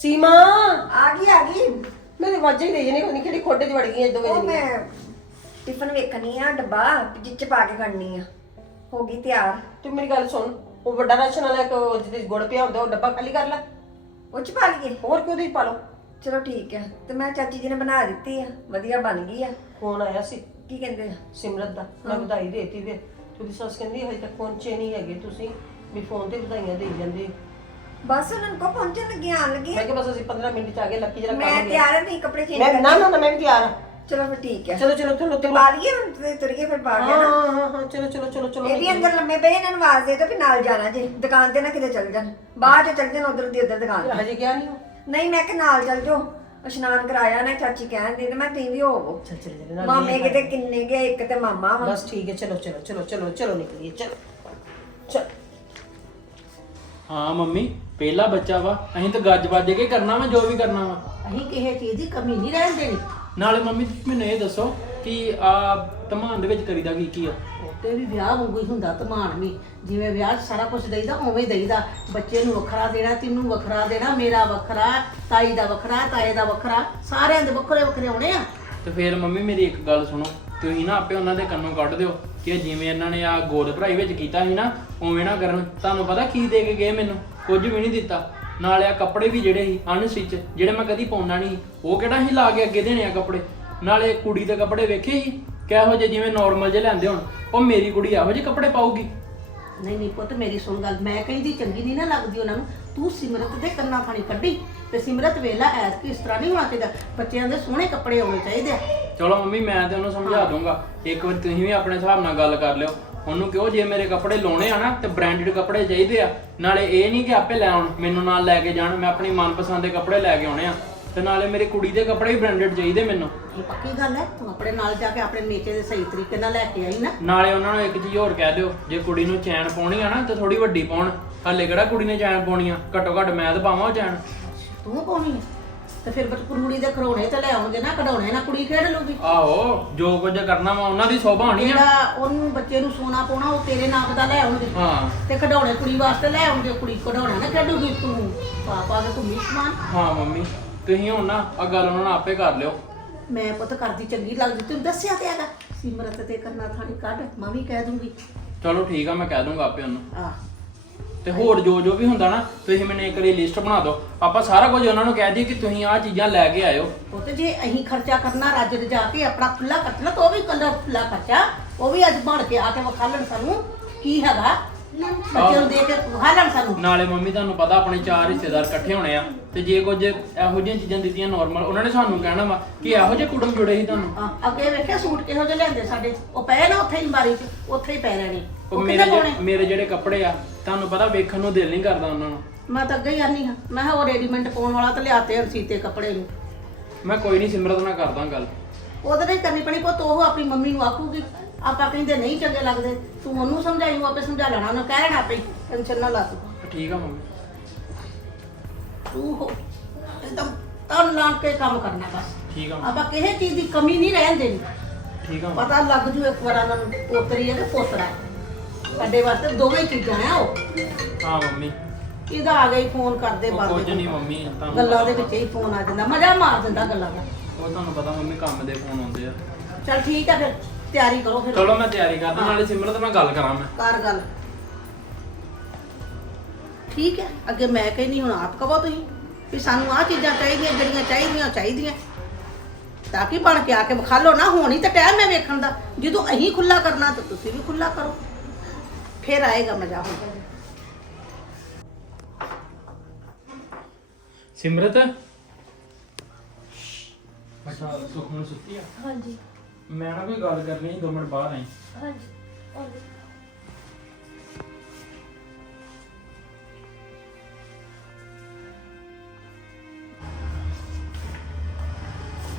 ਸੀਮਾ। ਆ ਗਈ ਆ ਗਈ। ਮੇਰੇ ਵਾਜੇ ਹੀ ਦੇ ਜਨੇ ਕੋਈ ਕਿਹੜੀ ਖੋਡੇ ਚ ਵੜ ਗਈਆਂ ਦੋਵੇਂ ਉਹ ਮੈਂ ਟਿਫਨ ਵੇਖਣੀ ਆ ਡੱਬਾ ਜਿੱਚ ਪਾ ਕੇ ਖੜਨੀ ਆ। ਹੋ ਗਈ ਤਿਆਰ। ਤੂੰ ਮੇਰੀ ਗੱਲ ਸੁਣ ਉਹ ਵੱਡਾ ਰਾਸ਼ਨ ਵਾਲਾ ਇੱਕ ਉਹ ਜਿਹਦੇ 'ਚ ਗੁੜ ਪਿਆ ਹੁੰਦਾ ਉਹ ਡੱਬਾ ਖਾਲੀ ਕਰ ਲੈ। ਉਹ ਚ ਪਾ ਲਈਏ? ਹੋਰ ਕਿਉਂ ਦੀ ਪਾ ਲਓ? ਚਲੋ ਠੀਕ ਹੈ ਤੇ ਮੈਂ ਚਾਚੀ ਜੀ ਨੇ ਬਣਾ ਦਿੱਤੀ ਆ ਵਧੀਆ ਬਣ ਗਈ ਆ। ਫੋਨ ਆਇਆ ਸੀ। ਕੀ ਕਹਿੰਦੇ ਆ? ਸਿਮਰਤ ਦਾ ਮੈਂ ਵਧਾਈ ਦੇਤੀ ਤੇ ਤੁਹਾਡੀ ਸੱਸ ਕਹਿੰਦੀ ਹਜੇ ਤੱਕ ਪਹੁੰਚੇ ਨਹੀਂ ਹੈਗੇ ਤੁਸੀਂ ਵੀ ਫੋਨ ਤੇ ਵਧਾਈਆਂ ਦੇਈ ਜਾਂਦੇ। ਬਸ ਉਹਨਾਂ ਕੋ ਪਹੁੰਚਣ ਲੱਗੀ ਆਣ ਲੱਗੀ ਮੈਂ ਕਿਹਾ ਬਸ ਅਸੀਂ 15 ਮਿੰਟ ਚ ਆ ਗਏ ਲੱਕੀ ਜਰਾ ਮੈਂ ਕੰਮ ਗਿਆ ਤਿਆਰ ਹਾਂ ਨਹੀਂ ਕੱਪੜੇ ਚੇਂਜ ਮੈਂ ਨਾ ਨਾ ਨਾ, ਮੈਂ ਵੀ ਤਿਆਰ ਹਾਂ। ਚਲੋ ਫਿਰ ਠੀਕ ਹੈ ਚਲੋ ਚਲੋ ਚਲੋ ਤੇ ਪਾ ਲਈਏ ਹੁਣ ਤੇ ਤੁਰ ਕੇ ਫਿਰ ਪਾ ਹਾਂ ਨਾ। ਹਾਂ ਹਾਂ, ਹਾਂ ਚਲੋ ਚਲੋ ਚਲੋ ਚਲੋ ਇਹ ਵੀ ਅੰਦਰ ਲੰਮੇ ਪਏ ਇਹਨਾਂ ਨੂੰ ਆਵਾਜ਼ ਦੇ ਦੋ ਵੀ ਨਾਲ ਜਾਣਾ ਜੇ। ਦੁਕਾਨ ਤੇ ਨਾ ਕਿਤੇ ਚੱਲ ਜਾਣ। ਬਾਹਰ ਚ ਚੱਲ ਜਾਣ ਉਧਰ ਦੀ ਉਧਰ ਦੁਕਾਨ ਤੇ। ਹਜੇ ਗਿਆ ਨਹੀਂ ਉਹ? ਨਹੀਂ ਮੈਂ ਕਿ ਨਾਲ ਚੱਲ ਜਾਓ। ਇਸ਼ਨਾਨ ਕਰਾਇਆ ਨਾ ਚਾਚੀ ਕਹਿੰਦੀ ਤੇ ਮੈਂ ਤੁਸੀਂ ਵੀ ਹੋਵੋ ਚੱਲ ਚੱਲ ਚੱਲ ਨਾਲ ਮਾਮੇ ਕਿਤੇ ਕਿੰਨੇ ਗਏ ਇੱਕ ਤੇ ਮਾਮਾ ਵਾ। ਬਸ ਠੀਕ ਹੈ ਚਲੋ ਚਲੋ ਚਲੋ ਚਲੋ ਚਲੋ ਨਿਕਲੀਏ ਚਲੋ। ਚਲ। ਹਾਂ ਮੰਮੀ। ਪਹਿਲਾ ਬੱਚਾ ਵਾ ਅਸੀਂ ਤਾਂ ਗੱਜ ਵੱਜ ਕੇ ਕਰਨਾ ਵਾ ਜੋ ਵੀ ਕਰਨਾ ਵਾ। ਅਸੀਂ ਕਿਸੇ ਚੀਜ਼ ਦੀ ਕਮੀ ਨਹੀਂ ਰਹਿਣ ਦੇਣੀ। ਨਾਲੇ ਮੰਮੀ ਤੁਸੀਂ ਮੈਨੂੰ ਇਹ ਦੱਸੋ ਕਿ ਆ ਧਮਾਨ ਦੇ ਵਿੱਚ ਕਰੀਦਾ ਕੀ ਕੀ ਆ? ਤੇ ਵੀ ਵਿਆਹ ਵਾਂਗੂ ਹੀ ਹੁੰਦਾ ਧਮਾਨ ਵੀ। ਜਿਵੇਂ ਵਿਆਹ 'ਚ ਸਾਰਾ ਕੁਝ ਦੇਈਦਾ ਉਵੇਂ ਹੀ ਦੇਈਦਾ। ਬੱਚੇ ਨੂੰ ਵੱਖਰਾ ਦੇਣਾ ਤੈਨੂੰ ਵੱਖਰਾ ਦੇਣਾ ਮੇਰਾ ਵੱਖਰਾ ਤਾਈ ਦਾ ਵੱਖਰਾ ਤਾਏ ਦਾ ਵੱਖਰਾ। ਸਾਰਿਆਂ ਦੇ ਵੱਖਰੇ ਵੱਖਰੇ ਹੋਣੇ ਆ। ਤੇ ਫਿਰ ਮੰਮੀ ਮੇਰੀ ਇੱਕ ਗੱਲ ਸੁਣੋ। ਤੁਸੀਂ ਨਾ ਆਪੇ ਉਹਨਾਂ ਦੇ ਕੰਨੋਂ ਕੱਢ ਦਿਓ ਕਿ ਜਿਵੇਂ ਇਹਨਾਂ ਨੇ ਆ ਗੋਦ ਭਰਾਈ ਵਿੱਚ ਕੀਤਾ ਸੀ ਨਾ ਉਵੇਂ ਨਾ ਕਰਨ। ਤੁਹਾਨੂੰ ਪਤਾ ਕੀ ਦੇ ਕੇ ਗਏ ਮੈਨੂੰ? ਕੁਝ ਵੀ ਨਹੀਂ ਦਿੱਤਾ। ਨਾਲੇ ਆ ਕੱਪੜੇ ਵੀ ਜਿਹੜੇ ਸੀ ਅਨਸਟਿਚ ਜਿਹੜੇ ਮੈਂ ਕਦੀ ਪਾਉਣਾ ਨਹੀਂ ਉਹ ਕਿਹੜਾ ਸੀ ਲਾ ਕੇ ਅੱਗੇ ਦੇਣੇ ਆ ਕੱਪੜੇ? ਨਾਲੇ ਕੁੜੀ ਦੇ ਕੱਪੜੇ ਵੇਖੇ ਸੀ? ਕਿਹੋ ਜਿਹੇ ਜਿਵੇਂ ਨਾਰਮਲ ਜਿਹੇ ਲੈਂਦੇ ਹੁਣ। ਉਹ ਮੇਰੀ ਕੁੜੀ ਇਹੋ ਜਿਹੇ ਕੱਪੜੇ ਪਾਊਗੀ? ਨਹੀਂ ਨਹੀਂ ਪੁੱਤ ਮੇਰੀ ਸੁਣ ਗੱਲ। ਮੈਂ ਕਹਿੰਦੀ ਚੰਗੀ ਨਹੀਂ ਨਾ ਲੱਗਦੀ ਉਹਨਾਂ ਨੂੰ। ਤੂੰ ਸਿਮਰਤ ਦੇ ਕੰਨਾਂ ਥਾਣੀ ਕੱਢੀ। ਤੇ ਸਿਮਰਤ ਵੇਲਾ ਐਸ ਕਿ ਇਸ ਤਰ੍ਹਾਂ ਨਹੀਂ ਹੋਣਾ ਚਾਹੀਦਾ। ਬੱਚਿਆਂ ਦੇ ਸੋਹਣੇ ਕੱਪੜੇ ਹੋਣੇ ਚਾਹੀਦੇ ਆ। ਚਲੋ ਮੰਮੀ ਮੈਂ ਤੇ ਉਹਨੂੰ ਸਮਝਾ ਦੂੰਗਾ ਇੱਕ ਵਾਰ ਤੁਸੀਂ ਵੀ ਆਪਣੇ ਹਿਸਾਬ ਨਾਲ ਗੱਲ ਕਰ ਲਿਓ। ਉਹਨੂੰ ਕਿਹੋ ਜੇ ਮੇਰੇ ਕੱਪੜੇ ਲਾਉਣੇ ਆ ਨਾ ਤੇ ਬ੍ਰਾਂਡਡ ਕੱਪੜੇ ਚਾਹੀਦੇ ਆ। ਨਾਲੇ ਇਹ ਨਹੀਂ ਕਿ ਆਪੇ ਲੈ ਆਉਣ ਮੈਨੂੰ ਨਾਲ ਲੈ ਕੇ ਜਾਣ ਮੈਂ ਆਪਣੀ ਮਨਪਸੰਦ ਦੇ ਕੱਪੜੇ ਲੈ ਕੇ ਆਉਣੇ ਆ। ਤੇ ਨਾਲੇ ਮੇਰੀ ਕੁੜੀ ਦੇ ਕੱਪੜੇ ਵੀ ਬ੍ਰਾਂਡਡ ਚਾਹੀਦੇ ਮੈਨੂੰ। ਇਹ ਪੱਕੀ ਗੱਲ ਹੈ? ਤੂੰ ਆਪਣੇ ਨਾਲ ਜਾ ਕੇ ਆਪਣੇ ਮੇਚੇ ਦੇ ਸਹੀ ਤਰੀਕੇ ਨਾਲ ਲੈ ਕੇ ਆਈ ਨਾ। ਨਾਲੇ ਉਹਨਾਂ ਨੂੰ ਇੱਕ ਚੀਜ਼ ਹੋਰ ਕਹਿ ਦਿਓ ਜੇ ਕੁੜੀ ਨੂੰ ਚੈਨ ਪਾਉਣੀ ਆ ਨਾ ਤੇ ਥੋੜੀ ਵੱਡੀ ਪਾਉਣ। ਹਲੇ ਕਿਹੜਾ ਕੁੜੀ ਨੇ ਚੈਨ ਪਾਉਣੀ ਆ? ਘੱਟੋ ਘੱਟ ਮੈਂ ਤਾਂ ਪਾਵਾਂ ਉਹ ਚੈਨ। ਤੂੰ ਪਾਉਣੀ ਹੈ ਤੇ ਫਿਰ ਬੱਚ ਕੁੜੀ ਦੇ ਖਰੋਣੇ ਤੇ ਲੈ ਆਉਣਗੇ ਨਾ ਕਢਾਉਣੇ ਨਾ ਕੁੜੀ ਖੇਡ ਲੂਗੀ। ਆਹੋ ਜੋ ਕੁਝ ਕਰਨਾ ਵਾ ਉਹਨਾਂ ਦੀ ਸੋਭਾ ਹੋਣੀ ਆ। ਜਿਹੜਾ ਉਹਨੂੰ ਬੱਚੇ ਨੂੰ ਸੋਨਾ ਪਾਉਣਾ ਉਹ ਤੇਰੇ ਨਾਮ ਦਾ ਲੈ ਆਉਣਗੇ। ਹਾਂ। ਤੇ ਖਡਾਉਣੇ ਕੁੜੀ ਵਾਸਤੇ ਲੈ ਆਉਣਗੇ ਕੁੜੀ ਕਢਾਉਣਾ ਨਾ ਖੇਡੂਗੀ ਤੂੰ। ਪਾ ਪਾ ਕੇ ਘੁੰਮੀ ਸਮਾਨ। ਹਾਂ ਮੰਮੀ ਤੁਸੀਂ ਹੁਣ ਨਾ ਆ ਗੱਲ ਉਹਨਾਂ ਨਾਲ ਆਪੇ ਕਰ ਲਿਓ। ਮੈਂ ਪੁੱਤ ਕਰਦੀ ਚੰਗੀ ਲੱਗਦੀ ਤੈਨੂੰ ਦੱਸਿਆ ਤੇ ਹੈਗਾ। ਸਿਮਰਤ ਤੇ ਕਰਨਾ ਥਾਣੀ ਕੱਢ ਮੈਂ ਵੀ ਕਹਿ ਦੂੰਗੀ। ਚਲੋ ਠੀਕ ਆ ਮੈਂ ਕਹਿ ਦੂੰਗਾ ਆਪੇ ਉਹਨੂੰ। ਆ ਤੇ ਹੋਰ ਜੋ ਜੋ ਵੀ ਹੁੰਦਾ ਨਾ, ਤੁਸੀਂ ਮੈਨੂੰ ਇੱਕ ਵਾਰੀ ਲਿਸਟ ਬਣਾ ਦਿਓ। ਆਪਾਂ ਸਾਰਾ ਕੁਝ ਉਹਨਾਂ ਨੂੰ ਕਹਿ ਦਈਏ ਕਿ ਤੁਸੀਂ ਆਹ ਚੀਜ਼ਾਂ ਲੈ ਕੇ ਆਇਓ। ਤੇ ਜੇ ਅਸੀਂ ਖਰਚਾ ਕਰਨਾ, ਰੱਜ ਰਜਾ ਕੇ ਆਪਣਾ ਖੁੱਲਾ ਖਰਚਾ ਤਾਂ ਉਹ ਵੀ ਕੱਲਾ ਖੁੱਲਾ ਖਰਚਾ, ਉਹ ਵੀ ਅੱਜ ਬਣ ਕੇ ਆ ਕੇ ਵਿਖਾਲਣ ਸਾਨੂੰ ਕੀ ਹੈਗਾ। ਬੱਚੇ ਨੂੰ ਦੇ ਕੇ ਵਿਖਾਲਣ ਸਾਨੂੰ। ਨਾਲੇ ਮੰਮੀ ਤੁਹਾਨੂੰ ਪਤਾ ਆਪਣੇ ਚਾਰ ਰਿਸ਼ਤੇਦਾਰ ਇਕੱਠੇ ਹੋਣੇ ਆ। ਤੇ ਜੇ ਕੁਝ ਇਹੋ ਜਿਹੀਆਂ ਚੀਜ਼ਾਂ ਦਿੱਤੀਆਂ ਨਾਰਮਲ ਉਹਨਾਂ ਨੇ ਸਾਨੂੰ ਕਹਿਣਾ ਵਾ ਕਿ ਇਹੋ ਜਿਹੇ ਕੁੜਮ ਜੁੜੇ ਸੀ ਤੁਹਾਨੂੰ। ਅੱਗੇ ਵੇਖਿਆ ਸੂਟ ਕਿਹੋ ਜਿਹੇ ਲਿਆਂਦੇ ਸਾਡੇ? ਉਹ ਪਏ ਨਾ ਉੱਥੇ ਹੀ ਬਾਰੀ 'ਚ ਉੱਥੇ ਹੀ ਪੈ ਰਹਿਣੇ। ਉਹ ਉਹ ਮੇਰੇ ਕਿੱਥੇ ਜਿਹੜੇ- ਮੇਰੇ ਜਿਹੜੇ ਕੱਪੜੇ ਆ ਤੁਹਾਨੂੰ ਪਤਾ ਵੇਖਣ ਨੂੰ ਦਿਲ ਨਹੀਂ ਕਰਦਾ ਉਹਨਾਂ ਨੂੰ। ਮੈਂ ਤਾਂ ਅੱਗੇ ਹੀ ਆਨੀ ਹਾਂ। ਮੈਂ ਕਿਹਾ ਉਹ ਰੈਡੀਮੈਂਟ ਪਾਉਣ ਵਾਲਾ ਤਾਂ ਲਿਆਤੇ ਹਰ ਸੀਤੇ ਕੱਪੜੇ ਨੂੰ। ਮੈਂ ਕੋਈ ਨਹੀਂ ਸਿਮਰਤ ਨਾਲ ਕਰਦਾ ਗੱਲ। ਉਹਦੇ ਨਾਲ ਹੀ ਕਰਨੀ ਪੈਣੀ ਪੁੱਤ ਉਹ ਆਪਣੀ ਮੰਮੀ ਨੂੰ ਆਖੂਗੀ। ਆਪਾਂ ਕਹਿੰਦੇ ਨਹੀਂ ਚੰਗੇ ਲੱਗਦੇ ਤੂੰ ਉਹਨੂੰ ਸਮਝਾਈ ਉਹ ਆਪੇ ਸਮਝਾ ਲੈਣਾ ਉਹਨੂੰ ਕਹਿ ਲੈਣਾ ਆਪੇ ਟੈਨਸ਼ਨ ਨਾ ਲਾ ਤੂੰ ਠੀਕ ਆ ਮੰਮੀ। ਤੂੰ ਹੋ ਇੱਕਦਮ ਤਨ ਲਾ ਕੇ ਕੰਮ ਕਰਨਾ ਬਸ। ਠੀਕ ਆ ਆਪਾਂ ਕਿਸੇ ਚੀਜ਼ ਦੀ ਕਮੀ ਨਹੀਂ ਰਹਿਣ ਦੇਣੀ। ਠੀਕ ਆ ਮੰਮੀ। ਪਤਾ ਲੱਗ ਜੂ ਇੱਕ ਵਾਰ ਉਹਨਾਂ ਨੂੰ ਪੋਤਰੀ ਹੈ ਕਿ ਪੋਤਰਾ ਹੈ। ਸਾਡੇ ਵਾਸਤੇ ਦੋਵੇਂ ਚੀਜ਼ਾਂ ਆ ਉਹ। ਹਾਂ ਮੰਮੀ। ਇਹਦਾ ਆ ਗਈ ਫੋਨ ਕਰਦੇ ਉਹ ਬੰਦ। ਕੁਝ ਨਹੀਂ ਮੰਮੀ ਤੁਹਾਨੂੰ ਗੱਲਾਂ ਦੇ ਵਿੱਚ ਹੀ ਫੋਨ ਆ ਜਾਂਦਾ। ਮਜ਼ਾ ਮਾਰ ਦਿੰਦਾ ਗੱਲਾਂ ਦਾ। ਉਹ ਤੁਹਾਨੂੰ ਪਤਾ ਮੰਮੀ ਕੰਮ ਦੇ ਫੋਨ ਆਉਂਦੇ ਆ। ਚਲ ਠੀਕ ਹੈ ਫਿਰ। ਤਿਆਰੀ ਕਰੋ ਫਿਰ। ਚਲੋ ਮੈਂ ਤਿਆਰੀ ਕਰਦਾ ਨਾਲੇ ਸਿਮਰਤ ਨਾਲ ਗੱਲ ਕਰਾਂ ਮੈਂ। ਕਰ ਗੱਲ। ਠੀਕ ਹੈ ਅੱਗੇ ਮੈਂ ਕਹਿੰਦੀ ਹੁਣ ਆਪ ਕਹੋ ਤੁਸੀਂ ਵੀ ਸਾਨੂੰ ਆਹ ਚੀਜ਼ਾਂ ਚਾਹੀਦੀਆਂ ਜਿਹੜੀਆਂ ਚਾਹੀਦੀਆਂ ਉਹ ਚਾਹੀਦੀਆਂ। ਤਾਂ ਕਿ ਬਣ ਕੇ ਆ ਕੇ ਵਿਖਾ ਲਓ ਨਾ ਹੋਣੀ ਤਾਂ ਟਾਈਮ ਹੈ ਵੇਖਣ ਦਾ। ਜਦੋਂ ਅਹੀਂ ਖੁੱਲਾ ਕਰਨਾ ਤਾਂ ਤੁਸੀਂ ਵੀ ਖੁੱਲਾ ਕਰੋ। ਫਿਰ ਆਏਗਾ ਮਜ਼ਾ ਹੁਣ। ਸਿਮਰਤ? ਅੱਛਾ ਸੁਖਮਨ ਸੁੱਤੀ ਆ? ਹਾਂਜੀ। ਮੈਂ ਨਾ ਕੋਈ ਗੱਲ ਕਰਨੀ ਸੀ 2 ਮਿੰਟ ਬਾਅਦ ਆਈ। ਹਾਂਜੀ ਆਉਂਦੇ।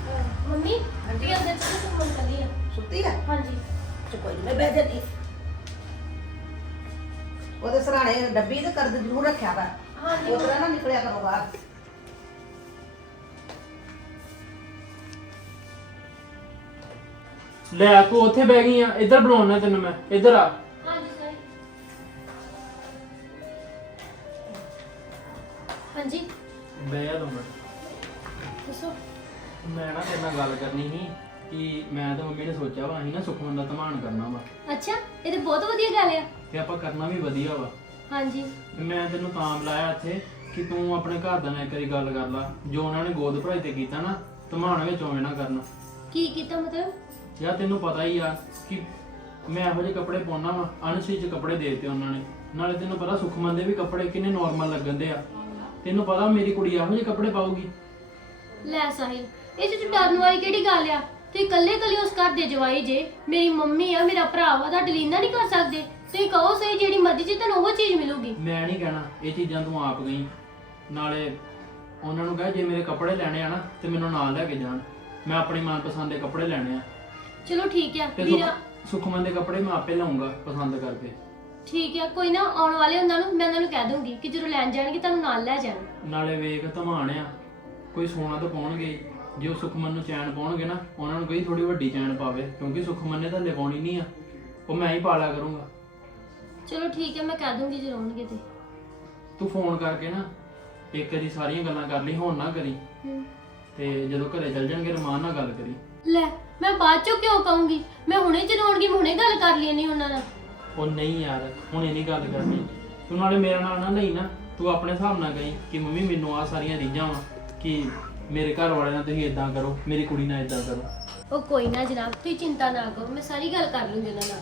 ਅਹ, ਮੰਮੀ ਆਂਟੀ ਅੰਦਰ ਚਲੋ ਘੁੰਮਣ ਚੱਲੀ ਆ ਸੁੱਤੀ ਹੈ ਹਾਂਜੀ। ਤੇ ਕੋਈ ਨਹੀਂ ਮੈਂ ਬਹਿ ਜਾਂਦੀ। ਉਹਦੇ ਸਰਾਣੇ ਡੱਬੀ ਤੇ ਕਰਦ ਜ਼ਰੂਰ ਰੱਖਿਆ ਕਰ ਹਾਂਜੀ। ਉਹ ਤਰ੍ਹਾਂ ਨਾ ਨਿਕਲਿਆ ਕਰੋ ਬਾਹਰ। ਲੈ ਤੂੰ ਉੱਥੇ ਬਹਿ ਗਈ ਆ ਇੱਧਰ ਬਣਾਉਣਾ ਤੈਨੂੰ ਮੈਂ ਇੱਧਰ ਆ। ਹਾਂਜੀ ਸਰ ਹਾਂਜੀ। ਬਹਿ ਜਾ ਤੂੰ ਮਿੰਟ ਦੱਸੋ। ਮੈਂ ਨਾ ਤੇਰੇ ਨਾਲ ਗੱਲ ਕਰਨੀ ਸੀ ਕਿ ਮੈਂ ਤੇ ਮੰਮੀ ਨੇ ਸੋਚਿਆ ਵਾ ਅਸੀਂ ਨਾ ਸੁਖਮਨ ਦਾ ਧਮਾਨ ਕਰਨਾ ਵਾ। ਅੱਛਾ ਇਹ ਤੇ ਬਹੁਤ ਵਧੀਆ ਗੱਲ ਆ। ਤੇ ਆਪਾਂ ਕਰਨਾ ਵੀ ਵਧੀਆ ਵਾ। ਹਾਂਜੀ। ਤੇ ਮੈਂ ਤੈਨੂੰ ਤਾਂ ਬੁਲਾਇਆ ਇੱਥੇ ਕਿ ਤੂੰ ਆਪਣੇ ਘਰ ਦਾ ਨਾਲ ਇੱਕ ਵਾਰੀ ਗੱਲ ਕਰ ਲੈ। ਜੋ ਉਹਨਾਂ ਨੇ ਗੋਦ ਭਰਾਈ ਤੇ ਕੀਤਾ ਨਾ ਧਮਾਨ ਵਿੱਚ ਉਵੇਂ ਨਾ ਕਰਨਾ। ਕੀ ਕੀਤਾ ਮਤਲਬ? ਯਾਰ ਤੈਨੂੰ ਪਤਾ ਹੀ ਆ ਕਿ ਮੈਂ ਇਹੋ ਜਿਹੇ ਕੱਪੜੇ ਪਾਉਣਾ ਵਾ ਅਨਸਟਿਚ ਕੱਪੜੇ ਦੇ ਦਿੱਤੇ ਉਹਨਾਂ ਨੇ। ਨਾਲੇ ਤੈਨੂੰ ਪਤਾ ਸੁਖਮਨ ਦੇ ਵੀ ਕੱਪੜੇ ਕਿੰਨੇ ਨਾਰਮਲ ਲੱਗਣਦੇ ਆ। ਤੈਨੂੰ ਪਤਾ ਮੇਰੀ ਕੁੜੀ ਇਹੋ ਜਿਹੇ ਕੱਪੜੇ ਪਾਊਗੀ? ਲੈ ਸਾਹਿਲ ਇਹ ਚ ਡਰਨ ਵਾਲੀ ਕਿਹੜੀ ਗੱਲ ਆ? ਤੁਸੀਂ ਇਕੱਲੇ ਇਕੱਲੇ ਉਸ ਘਰ ਦੇ ਜਵਾਈ ਜੇ। ਮੇਰੀ ਮੰਮੀ ਆ ਮੇਰਾ ਭਰਾ ਵਾ ਦਾ ਡਲੀਨਾ ਨਹੀਂ ਕਰ ਸਕਦੇ। ਤੁਸੀਂ ਕਹੋ ਸਹੀ ਜਿਹੜੀ ਮਰਜ਼ੀ ਚ ਤੁਹਾਨੂੰ ਉਹ ਚੀਜ਼ ਮਿਲੂਗੀ। ਮੈਂ ਨਹੀਂ ਕਹਿਣਾ ਇਹ ਚੀਜ਼ਾਂ ਤੂੰ ਆਪ ਗਈ ਨਾਲੇ ਉਹਨਾਂ ਨੂੰ ਕਹੇ ਜੇ ਮੇਰੇ ਕੱਪੜੇ ਲੈਣੇ ਆ ਨਾ ਤੇ ਮੈਨੂੰ ਨਾਲ ਲੈ ਕੇ ਜਾਣ। ਮੈਂ ਆਪਣੀ ਮਨਪਸੰਦ ਦੇ ਕੱਪੜੇ ਲੈਣੇ ਆ। ਚਲੋ ਠੀਕ ਆ ਤੇ ਵੀਰਾ। ਸੁਖ- ਸੁਖਮਨ ਦੇ ਕੱਪੜੇ ਮੈਂ ਆਪੇ ਲਾਉਂਗਾ ਪਸੰਦ ਕਰਕੇ। ਠੀਕ ਆ ਕੋਈ ਨਾ ਆਉਣ ਵਾਲੇ ਉਹਨਾਂ ਨੂੰ ਮੈਂ ਉਹਨਾਂ ਨੂੰ ਕਹਿ ਦੂੰਗੀ ਕਿ ਜਦੋਂ ਲੈਣ ਜਾਣਗੇ ਤੁਹਾਨੂੰ ਨਾਲ ਲੈ ਜਾਣ। ਨਾਲੇ ਵੇਖ ਧਮਾਨ ਆ ਕੋਈ ਸੋਨਾ ਤਾਂ ਪਾਉਣਗੇ ਜੇ ਉਹ ਸੁਖਮਨ ਨੂੰ ਚੈਨ ਪਾਉਣਗੇ ਨਾ ਉਹਨਾਂ ਨੂੰ ਕਹੀ ਥੋੜੀ ਵੱਡੀ ਚੈਨ ਪਾਵੇ ਕਿਉਂਕਿ ਸੁਖਮਨ ਨੇ ਤਾਂ ਹਲੇ ਪਾਉਣੀ ਨਹੀਂ ਆ। ਉਹ ਮੈਂ ਹੀ ਪਾਲਿਆ ਕਰੂੰਗਾ। ਚਲੋ ਠੀਕ ਆ ਮੈਂ ਕਹਿ ਦੂੰਗੀ ਜਦੋਂ ਆਉਣਗੇ ਤੇ। ਤੂੰ ਫੋਨ ਕਰਕੇ ਨਾ ਇੱਕ ਵਾਰੀ ਸਾਰੀਆਂ ਗੱਲਾਂ ਕਰ ਲਈ ਹੁਣ ਨਾ ਕਰੀ। ਤੇ ਜਦੋਂ ਘਰੇ ਚੱਲ ਜਾਣਗੇ ਰਮਾਨ ਨਾਲ ਗੱਲ ਕਰੀ। ਲੈ ਮੈਂ ਬਾਅਦ ਚੋਂ ਕਿਉਂ ਕਹੂੰਗੀ? ਮੈਂ ਹੁਣੇ ਜਦੋਂ ਆਉਣਗੀ ਮੈਂ ਹੁਣੇ ਗੱਲ ਕਰ ਲੈਣੀ ਉਹਨਾਂ ਨਾਲ। ਉਹ ਨਹੀਂ ਯਾਰ ਹੁਣ ਇਹ ਨਹੀਂ ਗੱਲ ਕਰਨੀ। ਤੂੰ ਨਾਲੇ ਮੇਰਾ ਨਾਂ ਨਾ ਲਈ ਨਾ ਤੂੰ ਆਪਣੇ ਹਿਸਾਬ ਨਾਲ ਕਹੀਂ ਕਿ ਮੰਮੀ ਮੈਨੂੰ ਆ ਸਾਰੀਆਂ ਰੀਝਾਂ ਵਾ ਕਿ ਮੇਰੇ ਘਰ ਵਾਲੇ ਨਾਲ ਤੁਸੀਂ ਇਦਾਂ ਕਰੋ ਮੇਰੀ ਕੁੜੀ ਨਾਲ ਇਦਾਂ ਕਰੋ। ਉਹ ਕੋਈ ਨਾ ਜਨਾਬ ਤੁਸੀਂ ਚਿੰਤਾ ਨਾ ਕਰੋ ਮੈਂ ਸਾਰੀ ਗੱਲ ਕਰ ਲੂੰਗੀ ਉਹਨਾਂ ਨਾਲ।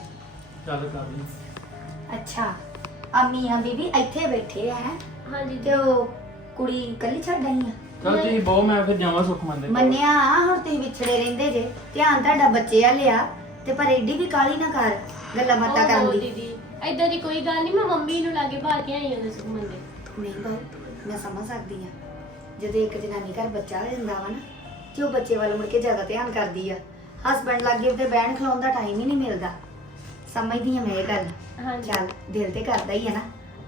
ਚੱਲ ਕਰ ਲਈ। ਅੱਛਾ ਆ ਮੀਆਂ ਬੀਬੀ ਇੱਥੇ ਬੈਠੇ ਆ ਹੈਂ? ਹਾਂਜੀ ਤੇ ਉਹ ਕੁੜੀ ਇਕੱਲੀ ਛੱਡ ਆਈ ਆ? ਚੱਲ ਤੁਸੀਂ ਬਹੁ ਮੈਂ ਫਿਰ ਜਾਵਾਂ ਸੁਖਮਨ ਦੇ ਕੋਲ। ਮੰਨਿਆ ਹੁਣ ਤੁਸੀਂ ਵਿਛੜੇ ਰਹਿੰਦੇ ਜੇ। ਧਿਆਨ ਤੁਹਾਡਾ ਬੱਚੇ ਆ ਲਿਆ। ਤੇ ਪਰ ਐਡੀ ਵੀ ਕਾਲੀ ਨਾ ਕਰ ਗੱਲਾਂ ਬਾਤਾਂ ਕਰਨ ਦੀ। ਦੀਦੀ ਐਦਾਂ ਦੀ ਕੋਈ ਗੱਲ ਨਹੀਂ ਮੈਂ ਮੰਮੀ ਨੂੰ ਲਾਗੇ ਬਾਹਰ ਕੇ ਆਈ ਹਾਂ ਸੁਖਮਨ ਦੇ। ਨਹੀਂ ਬਾਉ ਮੈਂ ਸਮਝ ਸਕਦੀ ਆ ਜਦੋਂ ਇੱਕ ਜਨਾਨੀ ਘਰ ਬੱਚਾ ਹੋ ਜਾਂਦਾ ਵਾ ਨਾ ਤੇ ਉਹ ਬੱਚੇ ਵੱਲ ਮੁੜ ਕੇ ਜ਼ਿਆਦਾ ਧਿਆਨ ਕਰਦੀ ਆ। ਹਸਬੰਡ ਲੱਗੇ ਤੇ ਬਹਿਣ ਖਲਾਉਣ ਦਾ ਟਾਈਮ ਹੀ ਨਹੀਂ ਮਿਲਦਾ। ਸਮਝਦੀ ਆ ਮੈਂ ਇਹ ਗੱਲ। ਹਾਂਜੀ। ਚੱਲ ਦਿਲ ਤੇ ਕਰਦਾ ਹੀ ਆ ਨਾ।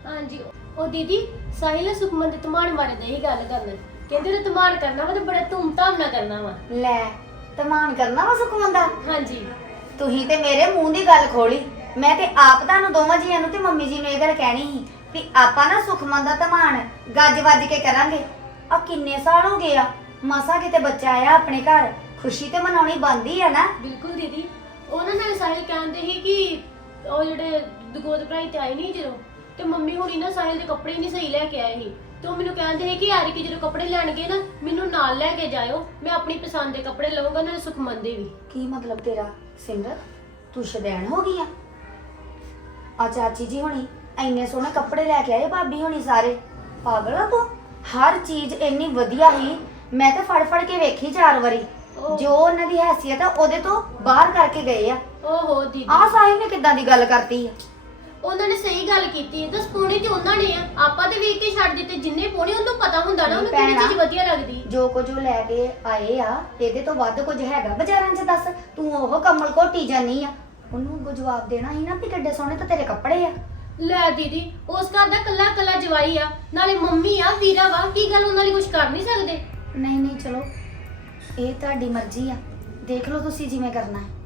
ਹਾਂਜੀ। ਉਹ ਦੀਦੀ ਸਾਹਿਲ ਸੁਖਮਨ ਦੇ ਧਮਾਨ ਬਾਰੇ ਦੇ ਹੀ ਗੱਲ ਕਰਨ। ਕਹਿੰਦੇ ਉਹ ਧਮਾਨ ਕਰਨਾ ਵਾ ਤੇ ਬੜਾ ਧੂਮਧਾਮ ਨਾਲ ਕਰਨਾ ਵਾ। ਲੈ ਤਮਾਨ ਕਰਨਾ ਵਾ ਸੁਖਮਨ ਦਾ? ਹਾਂਜੀ। ਤੁਸੀਂ ਤੇ ਮੇਰੇ ਮੂੰਹ ਦੀ ਗੱਲ ਖੋਲੀ। ਮੈਂ ਤੇ ਆਪ ਤੁਹਾਨੂੰ ਦੋਵਾਂ ਜੀਆਂ ਨੂੰ ਤੇ ਮੰਮੀ ਜੀ ਨੂੰ ਇਹ ਗੱਲ ਕਹਿਣੀ ਸੀ ਵੀ ਆਪਾਂ ਨਾ ਸੁਖਮਨ ਦਾ ਧਮਾਨ ਗੱਜ ਵੱਜ ਕੇ ਕਰਾਂਗੇ। ਆ ਕਿੰਨੇ ਸਾਲ ਹੋ ਗਏ ਆ ਮਸਾ ਕਿਤੇ ਬੱਚਾ ਆਇਆ ਆਪਣੇ ਘਰ ਖੁਸ਼ੀ ਤੇ ਮਨਾਉਣੀ ਬੰਦੀ ਆ ਨਾ। ਬਿਲਕੁਲ ਦੀਦੀ ਉਹਨਾਂ ਨਾਲ ਸਾਹਿਲ ਕਹਿੰਦੇ ਸੀ ਕਿ ਉਹ ਜਿਹੜੇ ਦਗੋਦ ਭਰਾਈ ਤੇ ਆਏ ਨਹੀਂ ਜਦੋਂ। ਤੇ ਮੰਮੀ ਹੁਣੀ ਨਾ ਸਾਹਿਲ ਦੇ ਕੱਪੜੇ ਨਹੀਂ ਸਹੀ ਲੈ ਕੇ ਆਏ ਸੀ। ਤੇ ਉਹ ਮੈਨੂੰ ਕਹਿੰਦੇ ਸੀ ਕਿ ਯਾਰ ਕਿ ਜਦੋਂ ਕੱਪੜੇ ਲੈਣਗੇ ਨਾ ਮੈਨੂੰ ਨਾਲ ਲੈ ਕੇ ਜਾਇਓ। ਮੈਂ ਆਪਣੀ ਪਸੰਦ ਦੇ ਕੱਪੜੇ ਲਵਾਂਗਾ ਨਾਲੇ ਸੁਖਮਨ ਦੇ ਵੀ। ਕੀ ਮਤਲਬ ਤੇਰਾ ਸਿਮਰਤ ਤੂੰ ਸ਼ਦੈਣ ਹੋ ਗਈ ਆ? ਆ ਚਾਚੀ ਜੀ ਹੁਣੀ ਐਨੇ ਸੋਹਣੇ ਕੱਪੜੇ ਲੈ ਕੇ ਆਏ ਭਾਬੀ ਹੁਣੀ ਸਾਰੇ। ਪਾਗਲ ਆ ਤੂੰ? ਹਰ ਚੀਜ਼ ਇੰਨੀ ਵਧੀਆ ਹੀ ਮੈਂ ਤਾਂ ਫੜ ਫੜ ਕੇ ਵੇਖੀ ਚਾਰ ਵਾਰੀ। ਓਹ। ਜੋ ਉਹਨਾਂ ਦੀ ਹੈਸੀਅਤ ਆ ਉਹਦੇ ਤੋਂ ਬਾਹਰ ਕਰਕੇ ਗਏ ਆ। ਓਹੋ ਦੀਦੀ। ਆਹ ਸਾਹਿਲ ਨੇ ਕਿੱਦਾਂ ਦੀ ਗੱਲ ਕਰਤੀ ਆ? ਉਹਨਾਂ ਨੇ ਸਹੀ ਗੱਲ ਕੀਤੀ ਹੈ ਦਸ ਪੋਣੇ ਤੇ ਉਹਨਾਂ ਨੇ ਆ। ਆਪਾਂ ਤੇ ਵੇਖ ਕੇ ਛੱਡ ਦਿੱਤੇ ਜਿੰਨੇ ਪੋਣੇ ਉਹਨੂੰ ਪਤਾ ਹੁੰਦਾ ਨਾ ਉਹਨੂੰ ਕਿਹੜੀ ਭੈਣਾ। ਚੀਜ਼ ਵਧੀਆ ਲੱਗਦੀ। ਜੋ ਕੁਝ ਉਹ ਲੈ ਕੇ ਆਏ ਆ ਇਹਦੇ ਤੋਂ ਵੱਧ ਕੁਝ ਹੈਗਾ ਬਾਜ਼ਾਰਾਂ 'ਚ ਦੱਸ। ਤੂੰ ਉਹ ਕਮਲ ਘੋਟੀ ਜਾਨੀ ਆ। ਉਹਨੂੰ ਅੱਗੋਂ ਜਵਾਬ ਦੇਣਾ ਸੀ ਨਾ ਵੀ ਕਿੱਡੇ ਸੋਹਣੇ ਤਾਂ ਤੇਰੇ ਕੱਪੜੇ ਆ। ਲੈ ਦੀਦੀ ਉਸ ਘਰ ਦਾ ਕੱਲਾ ਕੱਲਾ ਜਵਾਈ ਆ। ਨਾਲੇ ਮੰਮੀ ਆ ਵੀਰਾ ਵਾ ਕੀ ਗੱਲ ਉਹਨਾਂ ਲਈ ਕੁਝ ਕਰ ਨਹੀਂ ਸਕਦੇ? ਨਹੀਂ ਨਹੀਂ ਚਲੋ। ਇਹ ਤੁਹਾਡੀ ਮਰਜ਼ੀ ਆ। ਦੇਖ ਲਓ ਤੁਸੀਂ ਜਿਵੇਂ ਕਰਨਾ ਹੈ।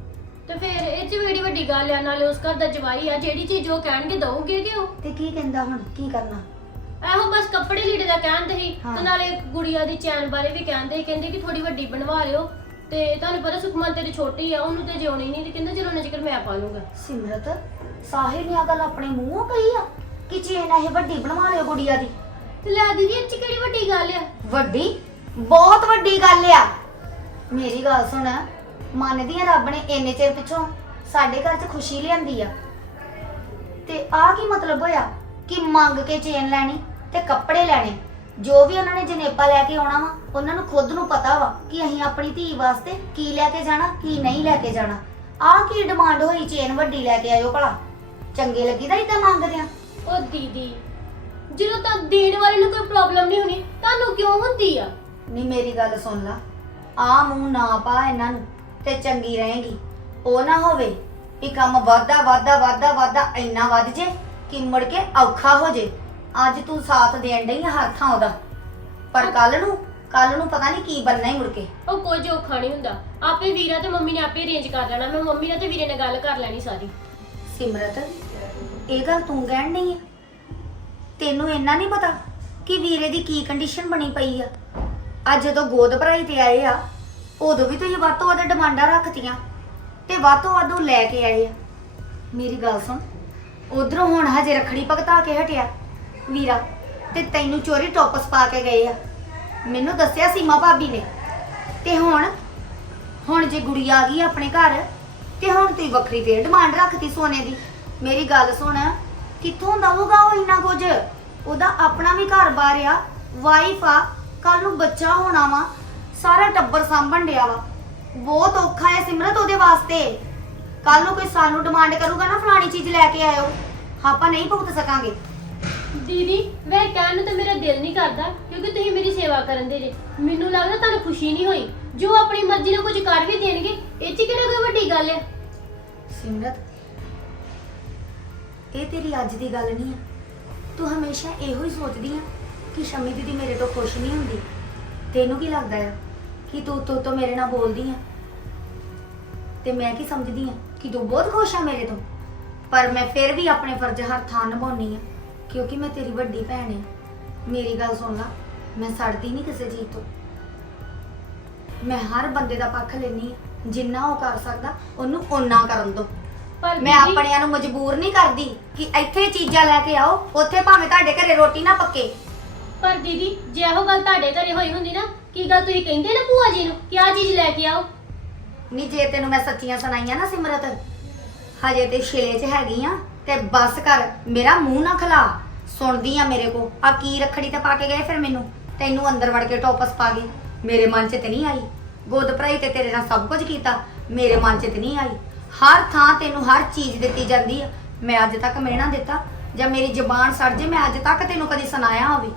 ਤੇ ਫਿਰ ਇਹ ਚ ਬੜੀ ਵੱਡੀ ਗੱਲ ਆ ਨਾਲੇ ਉਸ ਘਰ ਦਾ ਜਵਾਈ ਆ ਜਿਹੜੀ ਚੀਜ਼ ਉਹ ਕਹਿਣਗੇ ਦਊਗੇ ਕਿ ਉਹ? ਤੇ ਕੀ ਕਹਿੰਦਾ ਹੁਣ? ਕੀ ਕਰਨਾ? ਇਹੋ ਬਸ ਕੱਪੜੇ ਲੀੜੇ ਦਾ ਕਹਿੰਦੇ ਸੀ ਹਾਂ। ਤੇ ਨਾਲੇ ਗੁੜੀਆ ਦੀ ਚੈਨ ਬਾਰੇ ਵੀ ਕਹਿੰਦੇ ਸੀ ਕਹਿੰਦੇ ਕਿ ਥੋੜੀ ਵੱਡੀ ਬਣਵਾ ਲਿਓ ਤੇ ਤੁਹਾਨੂੰ ਪਤਾ ਸੁਖਮਨ ਤੇਰੀ ਛੋਟੀ ਆ ਉਹਨੂੰ ਤੇ ਜਿਉਣੀ ਨਹੀਂ ਤੇ ਕਹਿੰਦਾ ਚਲੋ ਨਾ ਜ਼ਿਕਰ ਮੈਂ ਪਾ ਲੂੰਗਾ। ਸਿਮਰਤ ਸਾਹਿਲ ਨੇ ਆ ਗੱਲ ਆਪਣੇ ਮੂੰਹੋਂ ਕਹੀ ਆ ਕਿ ਚੇਨ ਇਹ ਵੱਡੀ ਬਣਵਾ ਲਿਓ ਗੁੜੀਆ ਦੀ? ਤੇ ਲੈ ਦੀਦੀ ਇਹ ਚ ਕਿਹੜੀ ਵੱਡੀ ਗੱਲ ਆ? ਵੱਡੀ? ਬਹੁਤ ਵੱਡੀ ਗੱਲ ਆ। ਮੇਰੀ ਗੱਲ ਸੁਣ ਮੰਨਦੀ ਆ ਰੱਬ ਨੇ ਇੰਨੇ ਚਿਰ ਪਿੱਛੋਂ ਸਾਡੇ ਘਰ 'ਚ ਖੁਸ਼ੀ ਲਿਆਂਦੀ ਆ। ਤੇ ਆ ਕੀ ਮਤਲਬ ਹੋਇਆ ਕਿ ਮੰਗ ਕੇ ਚੇਨ ਲੈਣੀ ਤੇ ਕੱਪੜੇ ਲੈਣੇ? ਜੋ ਵੀ ਉਹਨਾਂ ਨੇ ਜਨੇਪਾ ਲੈ ਕੇ ਆਉਣਾ ਵਾ ਉਹਨਾਂ ਨੂੰ ਖੁਦ ਨੂੰ ਪਤਾ ਵਾ ਕਿ ਅਸੀਂ ਆਪਣੀ ਧੀ ਵਾਸਤੇ ਕੀ ਲੈ ਕੇ ਜਾਣਾ ਕੀ ਨਹੀਂ ਲੈ ਕੇ ਜਾਣਾ। ਆ ਕੀ ਡਿਮਾਂਡ ਹੋਈ ਚੇਨ ਵੱਡੀ ਲੈ ਕੇ ਆਇਓ ਭਲਾ? ਚੰਗੇ ਲੱਗੀ ਤਾਂ ਇਦਾਂ ਮੰਗਦੇ ਆ ਉਹ ਦੀਦੀ ਜਦੋਂ ਤੱਕ ਦੇਣ ਵਾਲੇ ਨੂੰ ਕੋਈ ਪ੍ਰੋਬਲਮ ਨਹੀਂ ਹੋਣੀ ਤੁਹਾਨੂੰ ਕਿਉਂ ਹੁੰਦੀ ਆ? ਨਹੀਂ ਮੇਰੀ ਗੱਲ ਸੁਣ ਲਾ। ਆ ਮੂੰਹ ਨਾ ਪਾ ਇਹਨਾਂ ਨੂੰ। ਤੇ ਚੰਗੀ ਰਹੇਗੀ। ਉਹ ਨਾ ਹੋਵੇ ਕਿ ਕੰਮ ਵਾਧਾ ਵਾਧਾ ਵਾਧਾ ਵਾਧਾ ਇੰਨਾ ਵੱਧ ਜੇ ਕਿ ਮੁੜ ਕੇ ਔਖਾ ਹੋ ਜੇ। ਅੱਜ ਤੂੰ ਸਾਥ ਦੇਣ ਡਈ ਆ ਹਰ ਥਾਂ ਉਹਦਾ। ਪਰ ਕੱਲ ਨੂੰ ਕੱਲ ਨੂੰ ਪਤਾ ਨਹੀਂ ਕੀ ਬਣਨਾ ਹੀ ਮੁੜ ਕੇ। ਉਹ ਕੁਝ ਔਖਾ ਨਹੀਂ ਹੁੰਦਾ। ਆਪੇ ਵੀਰਾ ਤੇ ਮੰਮੀ ਨੇ ਆਪੇ ਅਰੇਂਜ ਕਰ ਲੈਣਾ। ਮੈਂ ਮੰਮੀ ਨਾਲ ਤੇ ਵੀਰੇ ਨਾਲ ਗੱਲ ਕਰ ਲੈਣੀ ਸਾਰੀ। ਸਿਮਰਤ ਇਹ ਗੱਲ ਤੂੰ ਕਹਿਣ ਡਈ ਆ? ਤੈਨੂੰ ਇੰਨਾ ਨਹੀਂ ਪਤਾ ਕਿ ਵੀਰੇ ਦੀ ਕੀ ਕੰਡੀਸ਼ਨ ਬਣੀ ਪਈ ਆ? ਅੱਜ ਜਦੋਂ ਗੋਦ ਭਰਾਈ ਤੇ ਆਏ ਆ ਉਦੋਂ ਵੀ ਤੁਸੀਂ ਵੱਧ ਤੋਂ ਵੱਧ ਡਿਮਾਂਡਾਂ ਰੱਖਤੀਆਂ ਤੇ ਵੱਧ ਤੋਂ ਵੱਧ ਉਹ ਲੈ ਕੇ ਆਏ ਆ। ਮੇਰੀ ਗੱਲ ਸੁਣ, ਉਧਰੋਂ ਹੁਣ ਹਜੇ ਰਖੜੀ ਭਗਤਾ ਕੇ ਹਟਿਆ। ਵੀਰਾ, ਤੇ ਤੈਨੂੰ ਚੋਰੀ ਟੋਪਸ ਪਾ ਕੇ ਗਏ ਆ। ਮੈਨੂੰ ਦੱਸਿਆ ਸੀਮਾ ਭਾਬੀ ਨੇ। ਤੇ ਹੁਣ ਹੁਣ ਜੇ ਗੁੜੀ ਆ ਗਈ ਆਪਣੇ ਘਰ, ਤੇ ਹੁਣ ਤੂੰ ਵੱਖਰੀ ਫੇਰ ਡਿਮਾਂਡ ਰੱਖਤੀ ਸੋਨੇ ਦੀ। ਮੇਰੀ ਗੱਲ ਸੁਣ, ਕਿੱਥੋਂ ਦਊਗਾ ਉਹ ਇੰਨਾ ਕੁਝ? ਉਹਦਾ ਆਪਣਾ ਵੀ ਘਰ-ਬਾਰ ਆ ਵਾਈਫ ਆ ਕੱਲ ਨੂੰ ਬੱਚਾ ਹੋਣਾ ਵਾ। ਸਾਰਾ ਟੱਬਰ ਸਾਂਭਣ ਡਿਆ ਵਾ। ਬਹੁਤ ਔਖਾ ਹੈ ਸਿਮਰਤ ਉਹਦੇ ਵਾਸਤੇ। ਕੱਲ ਨੂੰ ਕੋਈ ਸਾਨੂੰ ਡਿਮਾਂਡ ਕਰੂਗਾ ਨਾ ਫਲਾਣੀ ਚੀਜ਼ ਲੈ ਕੇ ਆਇਓ। ਆਪਾਂ ਨਹੀਂ ਭੁਗਤ ਸਕਾਂਗੇ। ਦੀਦੀ ਵੈ ਕਹਿਣ ਨੂੰ ਤਾਂ ਮੇਰਾ ਦਿਲ ਨਹੀਂ ਕਰਦਾ ਕਿਉਂਕਿ ਤੁਸੀਂ ਮੇਰੀ ਸੇਵਾ ਕਰਨ ਦੇ ਜੇ। ਮੈਨੂੰ ਲੱਗਦਾ ਤੁਹਾਨੂੰ ਖੁਸ਼ੀ ਨਹੀਂ ਹੋਈ। ਜੋ ਆਪਣੀ ਮਰਜ਼ੀ ਨਾਲ ਕੁਝ ਕਰ ਵੀ ਦੇਣਗੇ ਇਹ ਚ ਕਿਹੜਾ ਕੋਈ ਵੱਡੀ ਗੱਲ ਹੈ ਸਿਮਰਤ ਇਹ ਤੇਰੀ ਅੱਜ ਦੀ ਗੱਲ ਨਹੀਂ ਆ। ਤੂੰ ਹਮੇਸ਼ਾ ਇਹੋ ਹੀ ਸੋਚਦੀ ਆ ਕਿ ਸ਼ਮੀ ਦੀਦੀ ਮੇਰੇ ਤੋਂ ਖੁਸ਼ ਨਹੀਂ ਹੁੰਦੀ। ਤੈਨੂੰ ਕੀ ਲੱਗਦਾ ਆ? ਕਿ ਤੂੰ ਤੂੰ ਤੋਂ ਮੇਰੇ ਨਾਲ ਬੋਲਦੀ ਆ। ਤੇ ਮੈਂ ਕੀ ਸਮਝਦੀ ਆ ਕਿ ਤੂੰ ਬਹੁਤ ਖੁਸ਼ ਆ ਮੇਰੇ ਤੋਂ। ਪਰ ਮੈਂ ਫਿਰ ਵੀ ਆਪਣੇ ਫਰਜ਼ ਹਰ ਥਾਂ ਨਿਭਾਉਣੀ ਆ ਕਿਉਂਕਿ ਮੈਂ ਤੇਰੀ ਵੱਡੀ ਭੈਣ ਆ। ਮੇਰੀ ਗੱਲ ਸੁਣ ਲੈ ਮੈਂ ਸੜਦੀ ਨਹੀਂ ਕਿਸੇ ਚੀਜ਼ ਤੋਂ। ਮੈਂ ਹਰ ਬੰਦੇ ਦਾ ਪੱਖ ਲੈਣੀ ਆ ਜਿੰਨਾ ਉਹ ਕਰ ਸਕਦਾ ਉਹਨੂੰ ਓਨਾ ਕਰਨ ਦੋ। ਪਰ ਮੈਂ ਦੀਦੀ, ਆਪਣਿਆਂ ਨੂੰ ਮਜਬੂਰ ਨਹੀਂ ਕਰਦੀ ਕਿ ਇੱਥੇ ਚੀਜ਼ਾਂ ਲੈ ਕੇ ਆਓ ਉੱਥੇ ਭਾਵੇਂ ਤੁਹਾਡੇ ਘਰੇ ਰੋਟੀ ਨਾ ਪੱਕੇ। ਪਰ ਦੀਦੀ, ਜੇ ਇਹੋ ਗੱਲ ਤੁਹਾਡੇ ਘਰੇ ਹੋਈ ਹੁੰਦੀ ਨਾ, ਕੀ ਗੱਲ ਤੁਸੀਂ ਕਹਿੰਦੇ ਨਾ ਭੂਆ ਜੀ ਨੂੰ ਕਿ ਆ ਚੀਜ਼ ਲੈ ਕੇ ਆਓ? ਨਹੀਂ ਜੇ ਤੈਨੂੰ ਮੈਂ ਸੱਚੀਆਂ ਸੁਣਾਈਆਂ ਨਾ ਸਿਮਰਤ, ਹਜੇ ਤੇ ਛਿਲੇ 'ਚ ਹੈਗੀ ਆ, ਤੇ ਬਸ ਕਰ, ਮੇਰਾ ਮੂੰਹ ਨਾ ਖਲਾ। ਸੁਣਦੀ ਆ ਮੇਰੇ ਕੋ ਆ ਕੀ ਰੱਖੜੀ ਤੇ ਪਾ ਕੇ ਗਏ ਫਿਰ ਮੈਨੂੰ? ਤੈਨੂੰ ਅੰਦਰ ਵੜ ਕੇ ਟੋਪਸ ਪਾ ਗਏ ਮੇਰੇ ਮਨ 'ਚ ਤੇ ਨਹੀਂ ਆਈ। ਗੋਦ ਭਰਾਈ ਤੇ ਤੇਰੇ ਨਾਲ ਸਭ ਕੁਝ ਕੀਤਾ, ਮੇਰੇ ਮਨ 'ਚ ਤੇ ਨਹੀਂ ਆਈ। ਹਰ ਥਾਂ ਤੈਨੂੰ ਹਰ ਚੀਜ਼ ਦਿੱਤੀ ਜਾਂਦੀ ਆ। ਮੈਂ ਅੱਜ ਤੱਕ ਮਿਹਣਾ ਦਿੱਤਾ, ਜਾਂ ਮੇਰੀ ਜ਼ਬਾਨ ਸੜ ਜੇ, ਮੈਂ ਅੱਜ ਤੱਕ ਤੈਨੂੰ ਕਦੀ ਸੁਣਾਇਆ ਹੋਵੇ।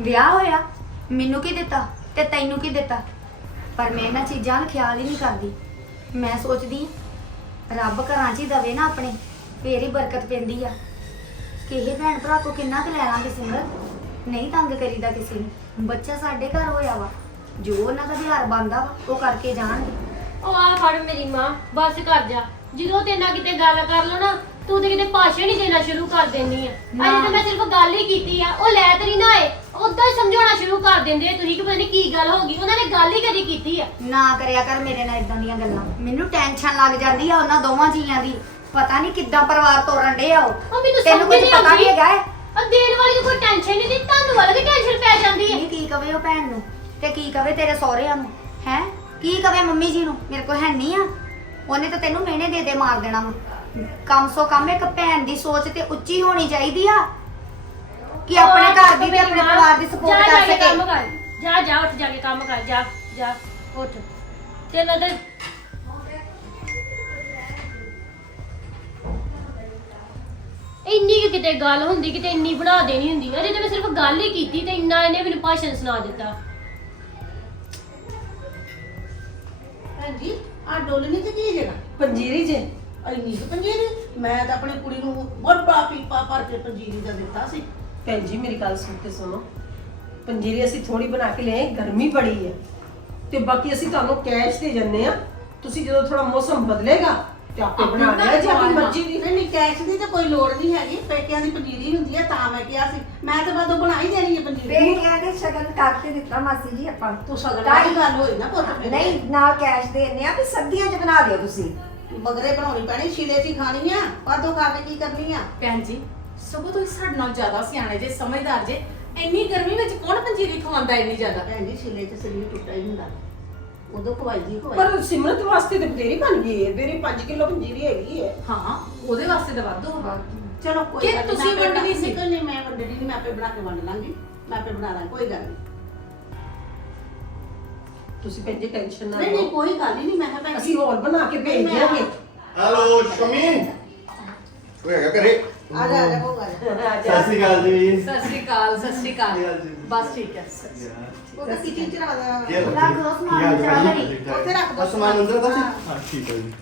ਵਿਆਹ ਹੋਇਆ ਮੈਨੂੰ ਕੀ ਦਿੱਤਾ ਤੇ ਤੈਨੂੰ ਕੀ ਦਿੱਤਾ? ਪਰ ਮੈਂ ਇਹਨਾਂ ਚੀਜ਼ਾਂ ਦਾ ਖਿਆਲ ਹੀ ਨਹੀਂ ਕਰਦੀ। ਮੈਂ ਸੋਚਦੀ ਰੱਬ ਘਰਾਂ 'ਚ ਹੀ ਦਵੇ ਨਾ ਆਪਣੇ ਫੇਰ ਹੀ ਬਰਕਤ ਪੈਂਦੀ ਆ। ਕਿਹੇ ਭੈਣ ਭਰਾ ਕੋ ਕਿੰਨਾ ਕੁ ਲੈ ਲਾਂਗੇ ਸਿਮਰਤ ਨਹੀਂ ਤੰਗ ਕਰੀਦਾ ਕਿਸੇ ਨੂੰ। ਬੱਚਾ ਸਾਡੇ ਘਰ ਹੋਇਆ ਵਾ। ਜੋ ਉਹਨਾਂ ਦਾ ਵਿਹਾਰ ਬੰਦਾ ਵਾ ਉਹ ਕਰਕੇ ਜਾਣਗੇ। ਉਹ ਆ ਫੜ ਮੇਰੀ ਮਾਂ ਬਸ ਕਰ ਜਾ। ਜਦੋਂ ਤੇ ਨਾ ਕਿਤੇ ਗੱਲ ਕਰ ਲੋ ਨਾ ਤੂੰ ਤੇ ਕਿਤੇ ਭਾਸ਼ਣ ਹੀ ਦੇਣਾ ਸ਼ੁਰੂ ਕਰ ਦਿੰਦੀ ਆ। ਨਾ। ਅਜੇ ਤਾਂ ਮੈਂ ਸਿਰਫ ਗੱਲ ਹੀ ਕੀਤੀ ਆ ਉਹ ਲੈ ਤੇਰੀ ਨਾ ਆਏ। ਉਦਾਂ ਹੀ ਸਮਝਾਉਣਾ ਸ਼ੁਰੂ ਕਰ ਦਿੰਦੇ ਆ ਤੁਸੀਂ ਕਿ ਪਤਾ ਨਹੀਂ ਕੀ ਗੱਲ ਹੋ ਗਈ ਉਹਨਾਂ ਨੇ ਗੱਲ ਹੀ ਕਦੀ ਕੀਤੀ ਆ? ਨਾ ਕਰਿਆ ਕਰ ਮੇਰੇ ਨਾਲ ਇਦਾਂ ਦੀਆਂ ਗੱਲਾਂ। ਮੈਨੂੰ ਟੈਨਸ਼ਨ ਲੱਗ ਜਾਂਦੀ ਆ ਉਹਨਾਂ ਦੋਵਾਂ ਜੀਆਂ ਦੀ। ਪਤਾ ਨਹੀਂ ਕਿੱਦਾਂ ਪਰਿਵਾਰ ਤੋਰਨ ਡੇ ਆ ਉਹ। ਤੈਨੂੰ ਸਮਝ ਕੁਝ ਨਹੀਂ ਪਤਾ ਨਹੀਂ ਆਉਂਦੀ। ਹੈਗਾ ਆ ਦੇਣ ਵਾਲੀ ਨੂੰ ਕੋਈ ਟੈਨਸ਼ਨ ਨਹੀਂ ਦੀ ਤੁਹਾਨੂੰ ਵਾਲੀ ਟੈਨਸ਼ਨ ਪੈ ਜਾਂਦੀ ਹੈ ਨਹੀਂ ਕੀ ਕਵੇ ਉਹ ਭੈਣ ਨੂੰ? ਤੇ ਕੀ ਕਵੇ ਤੇਰੇ ਸਹੁਰਿਆਂ ਨੂੰ? ਹੈ? ਕੀ ਕਵੇ ਮੰਮੀ ਜੀ ਨੂੰ? ਮੇਰੇ ਕੋਲ ਹੈ ਨਹੀਂ ਆ। ਉਹਨੇ ਤਾਂ ਤੈਨੂੰ ਮਿਹਣੇ ਦੇ ਦੇ ਮਾਰ ਦੇਣਾ ਵਾ। ਕਮ ਸੋ ਕਮ ਇੱਕ ਭੈਣ ਦੀ ਸੋਚ ਤੇ ਉੱਚੀ ਹੋਣੀ ਚਾਹੀਦੀ ਆ। ਕਿ ਆਪਣੇ ਘਰ ਦੀ ਤੇ ਆਪਣੇ ਪਰਿਵਾਰ ਦੀ ਜਾ ਕਰ ਕੰਮ ਸਕੇ। ਕਰ। ਜਾ ਜਾ ਉੱਠ ਜਾ ਕੇ ਕੰਮ ਕਰ। ਜਾ ਜਾ ਉੱਠ। ਤੇ ਨਾ ਤੇ ਇੰਨੀ ਕੁ ਕਿਤੇ ਗੱਲ ਹੁੰਦੀ ਕਿਤੇ ਇੰਨੀ ਬਣਾ ਦੇਣੀ ਹੁੰਦੀ। ਅਜੇ ਤਾਂ ਮੈਂ ਸਿਰਫ ਗੱਲ ਹੀ ਕੀਤੀ ਤੇ ਇੰਨਾ ਇਹਨੇ ਮੈਨੂੰ ਭਾਸ਼ਣ ਸੁਣਾ ਦਿੱਤਾ। ਹਾਂਜੀ ਆ ਡੋਲਣੀ ਚ ਕੀ ਹੈਗਾ? ਪੰਜੀਰੀ ਜੇ। ਇੰਨੀ ਕੁ ਪੰਜੀਰੀ? ਮੈਂ ਤਾਂ ਆਪਣੀ ਕੁੜੀ ਨੂੰ ਬਹੁਤ ਬੜਾ ਪੀਪਾ ਭਰ ਕੇ ਪੰਜੀਰੀ ਦਾ ਦਿੱਤਾ ਸੀ। ਭੈਣ ਜੀ ਮੇਰੀ ਗੱਲ ਸੁਣ ਕੇ ਸੁਣੋ। ਪੰਜੀਰੀ ਅਸੀਂ ਥੋੜੀ ਬਣਾ ਕੇ ਲਿਆਏ ਗਰਮੀ ਬੜੀ ਹੈ। ਤੇ ਬਾਕੀ ਅਸੀਂ ਤੁਹਾਨੂੰ ਕੈਸ਼ ਦੇ ਜੰਨੇ ਆ ਤੁਸੀਂ ਜਦੋਂ ਥੋੜਾ ਮੌਸਮ ਬਦਲੇਗਾ ਤੇ ਆਪੇ ਬਣਾ ਲਿਆ ਜੇ ਆਪਣੀ ਮਰਜ਼ੀ ਦੀ। ਨਹੀਂ ਨਹੀਂ ਕੈਸ਼ ਦੀ ਤਾਂ ਕੋਈ ਲੋੜ ਨਹੀਂ ਹੈਗੀ। ਪੇਕਿਆਂ ਦੀ ਪੰਜੀਰੀ ਹੁੰਦੀ ਹੈ ਤਾਂ ਮੈਂ ਕਿਹਾ ਸੀ। ਮੈਂ ਤਾਂ ਬਾਦੋਂ ਬਣਾ ਹੀ ਦੇਣੀ ਹੈ ਪੰਜੀਰੀ। ਬੇਟੀਆਂ ਦੇ ਸ਼ਗਨ ਕਰਕੇ ਦਿੱਤਾ ਮਾਸੀ ਜੀ ਆਪਾਂ ਤੂੰ ਸਗਨ ਤਾਂ ਵਾਲੀ ਗੱਲ ਹੋਈ ਨਾ ਪੁੱਤ ਫਿਰ। ਨਹੀਂ ਨਾਲ ਕੈਸ਼ ਦੇਣੇ ਆ ਵੀ ਸਬਜ਼ੀਆਂ ਚ ਬਣਾ ਲਿਓ ਤੁਸੀਂ। ਮਗਰੇ ਬਣਾਉਣੀ ਪੈਣੀ ਛਿਲੇ ਚ ਹੀ ਖਾਣੀ ਆ। ਵਾਧੋ ਖਾ ਕੇ ਕੀ ਕਰਨੀ ਆ? ਭੈਣ ਜੀ ਸਗੋਂ ਤੁਸੀਂ ਸਾਡੇ ਨਾਲ ਜ਼ਿਆਦਾ ਸਿਆਣੇ ਜੇ ਸਮਝਦਾਰ ਜੇ ਇੰਨੀ ਗਰਮੀ ਵਿੱਚ ਕੌਣ ਪੰਜੀਰੀ ਖਵਾਉਂਦਾ ਇੰਨੀ ਜ਼ਿਆਦਾ? ਭੈਣ ਜੀ ਛਿਲੇ ਚ ਸਰੀਰ ਟੁੱਟਾ ਹੀ ਹੁੰਦਾ। ਉਦੋਂ ਖਵਾਈ ਦੀ ਖਵਾਈ। ਪਰ ਸਿਮਰਤ ਵਾਸਤੇ ਤੇ ਬਥੇਰੀ ਬਣ ਗਈ ਹੈ ਮੇਰੀ 5 ਕਿਲੋ ਪੰਜੀਰੀ ਹੈਗੀ ਹੈ ਹਾਂ ਉਹਦੇ ਵਾਸਤੇ ਤਾਂ ਵਾਧੂ ਹੋਗਾ ਚਲੋ ਕੋਈ ਕਿ ਗੱਲ ਨੀ, ਤੁਸੀਂ ਮੈਂ ਆਪੇ ਵੰਡਣੀ ਸੀ? ਨਹੀਂ, ਨਹੀਂ ਮੈਂ ਵੰਡਣੀ ਨਹੀਂ ਮੈਂ ਆਪੇ ਬਣਾ ਕੇ ਵੰਡ ਲਾਂਗੀ। ਮੈਂ ਆਪੇ ਬਣਾ ਲਾਂ ਕੋਈ ਗੱਲ ਨਹੀਂ ਤੁਸੀਂ ਭੈਣ ਜੀ ਟੈਨਸ਼ਨ ਨਾ ਨਹੀਂ ਨਹੀਂ ਲਓ। ਕੋਈ ਗੱਲ ਹੀ ਨਹੀਂ ਮੈਂ ਕਿਹਾ ਭੈਣ ਅਸੀਂ ਜੀ ਹੋਰ ਬਣਾ ਕੇ ਭੇਜ ਦਿਆਂਗੇ। ਹੈਲੋ ਸ਼ਮੀ। ਕੋਈ ਹੈਗਾ ਘਰੇ? ਆ ਜਾ ਆ ਜਾ ਕੋਈ ਗੱਲ ਨੀ। ਸਤਿ ਸ਼੍ਰੀ ਅਕਾਲ ਜੀ। ਸਤਿ ਸ਼੍ਰੀ ਅਕਾਲ ਸਤਿ ਸ਼੍ਰੀ? ਬਸ ਠੀਕ ਹੈ। ਉਹ ਤਾਂ ਕਿਚਨ ਚ। ਉੱਥੇ ਰੱਖ ਅੰਦਰ ਸੀ? ਹਾਂ। ਹੈ ਜੀ।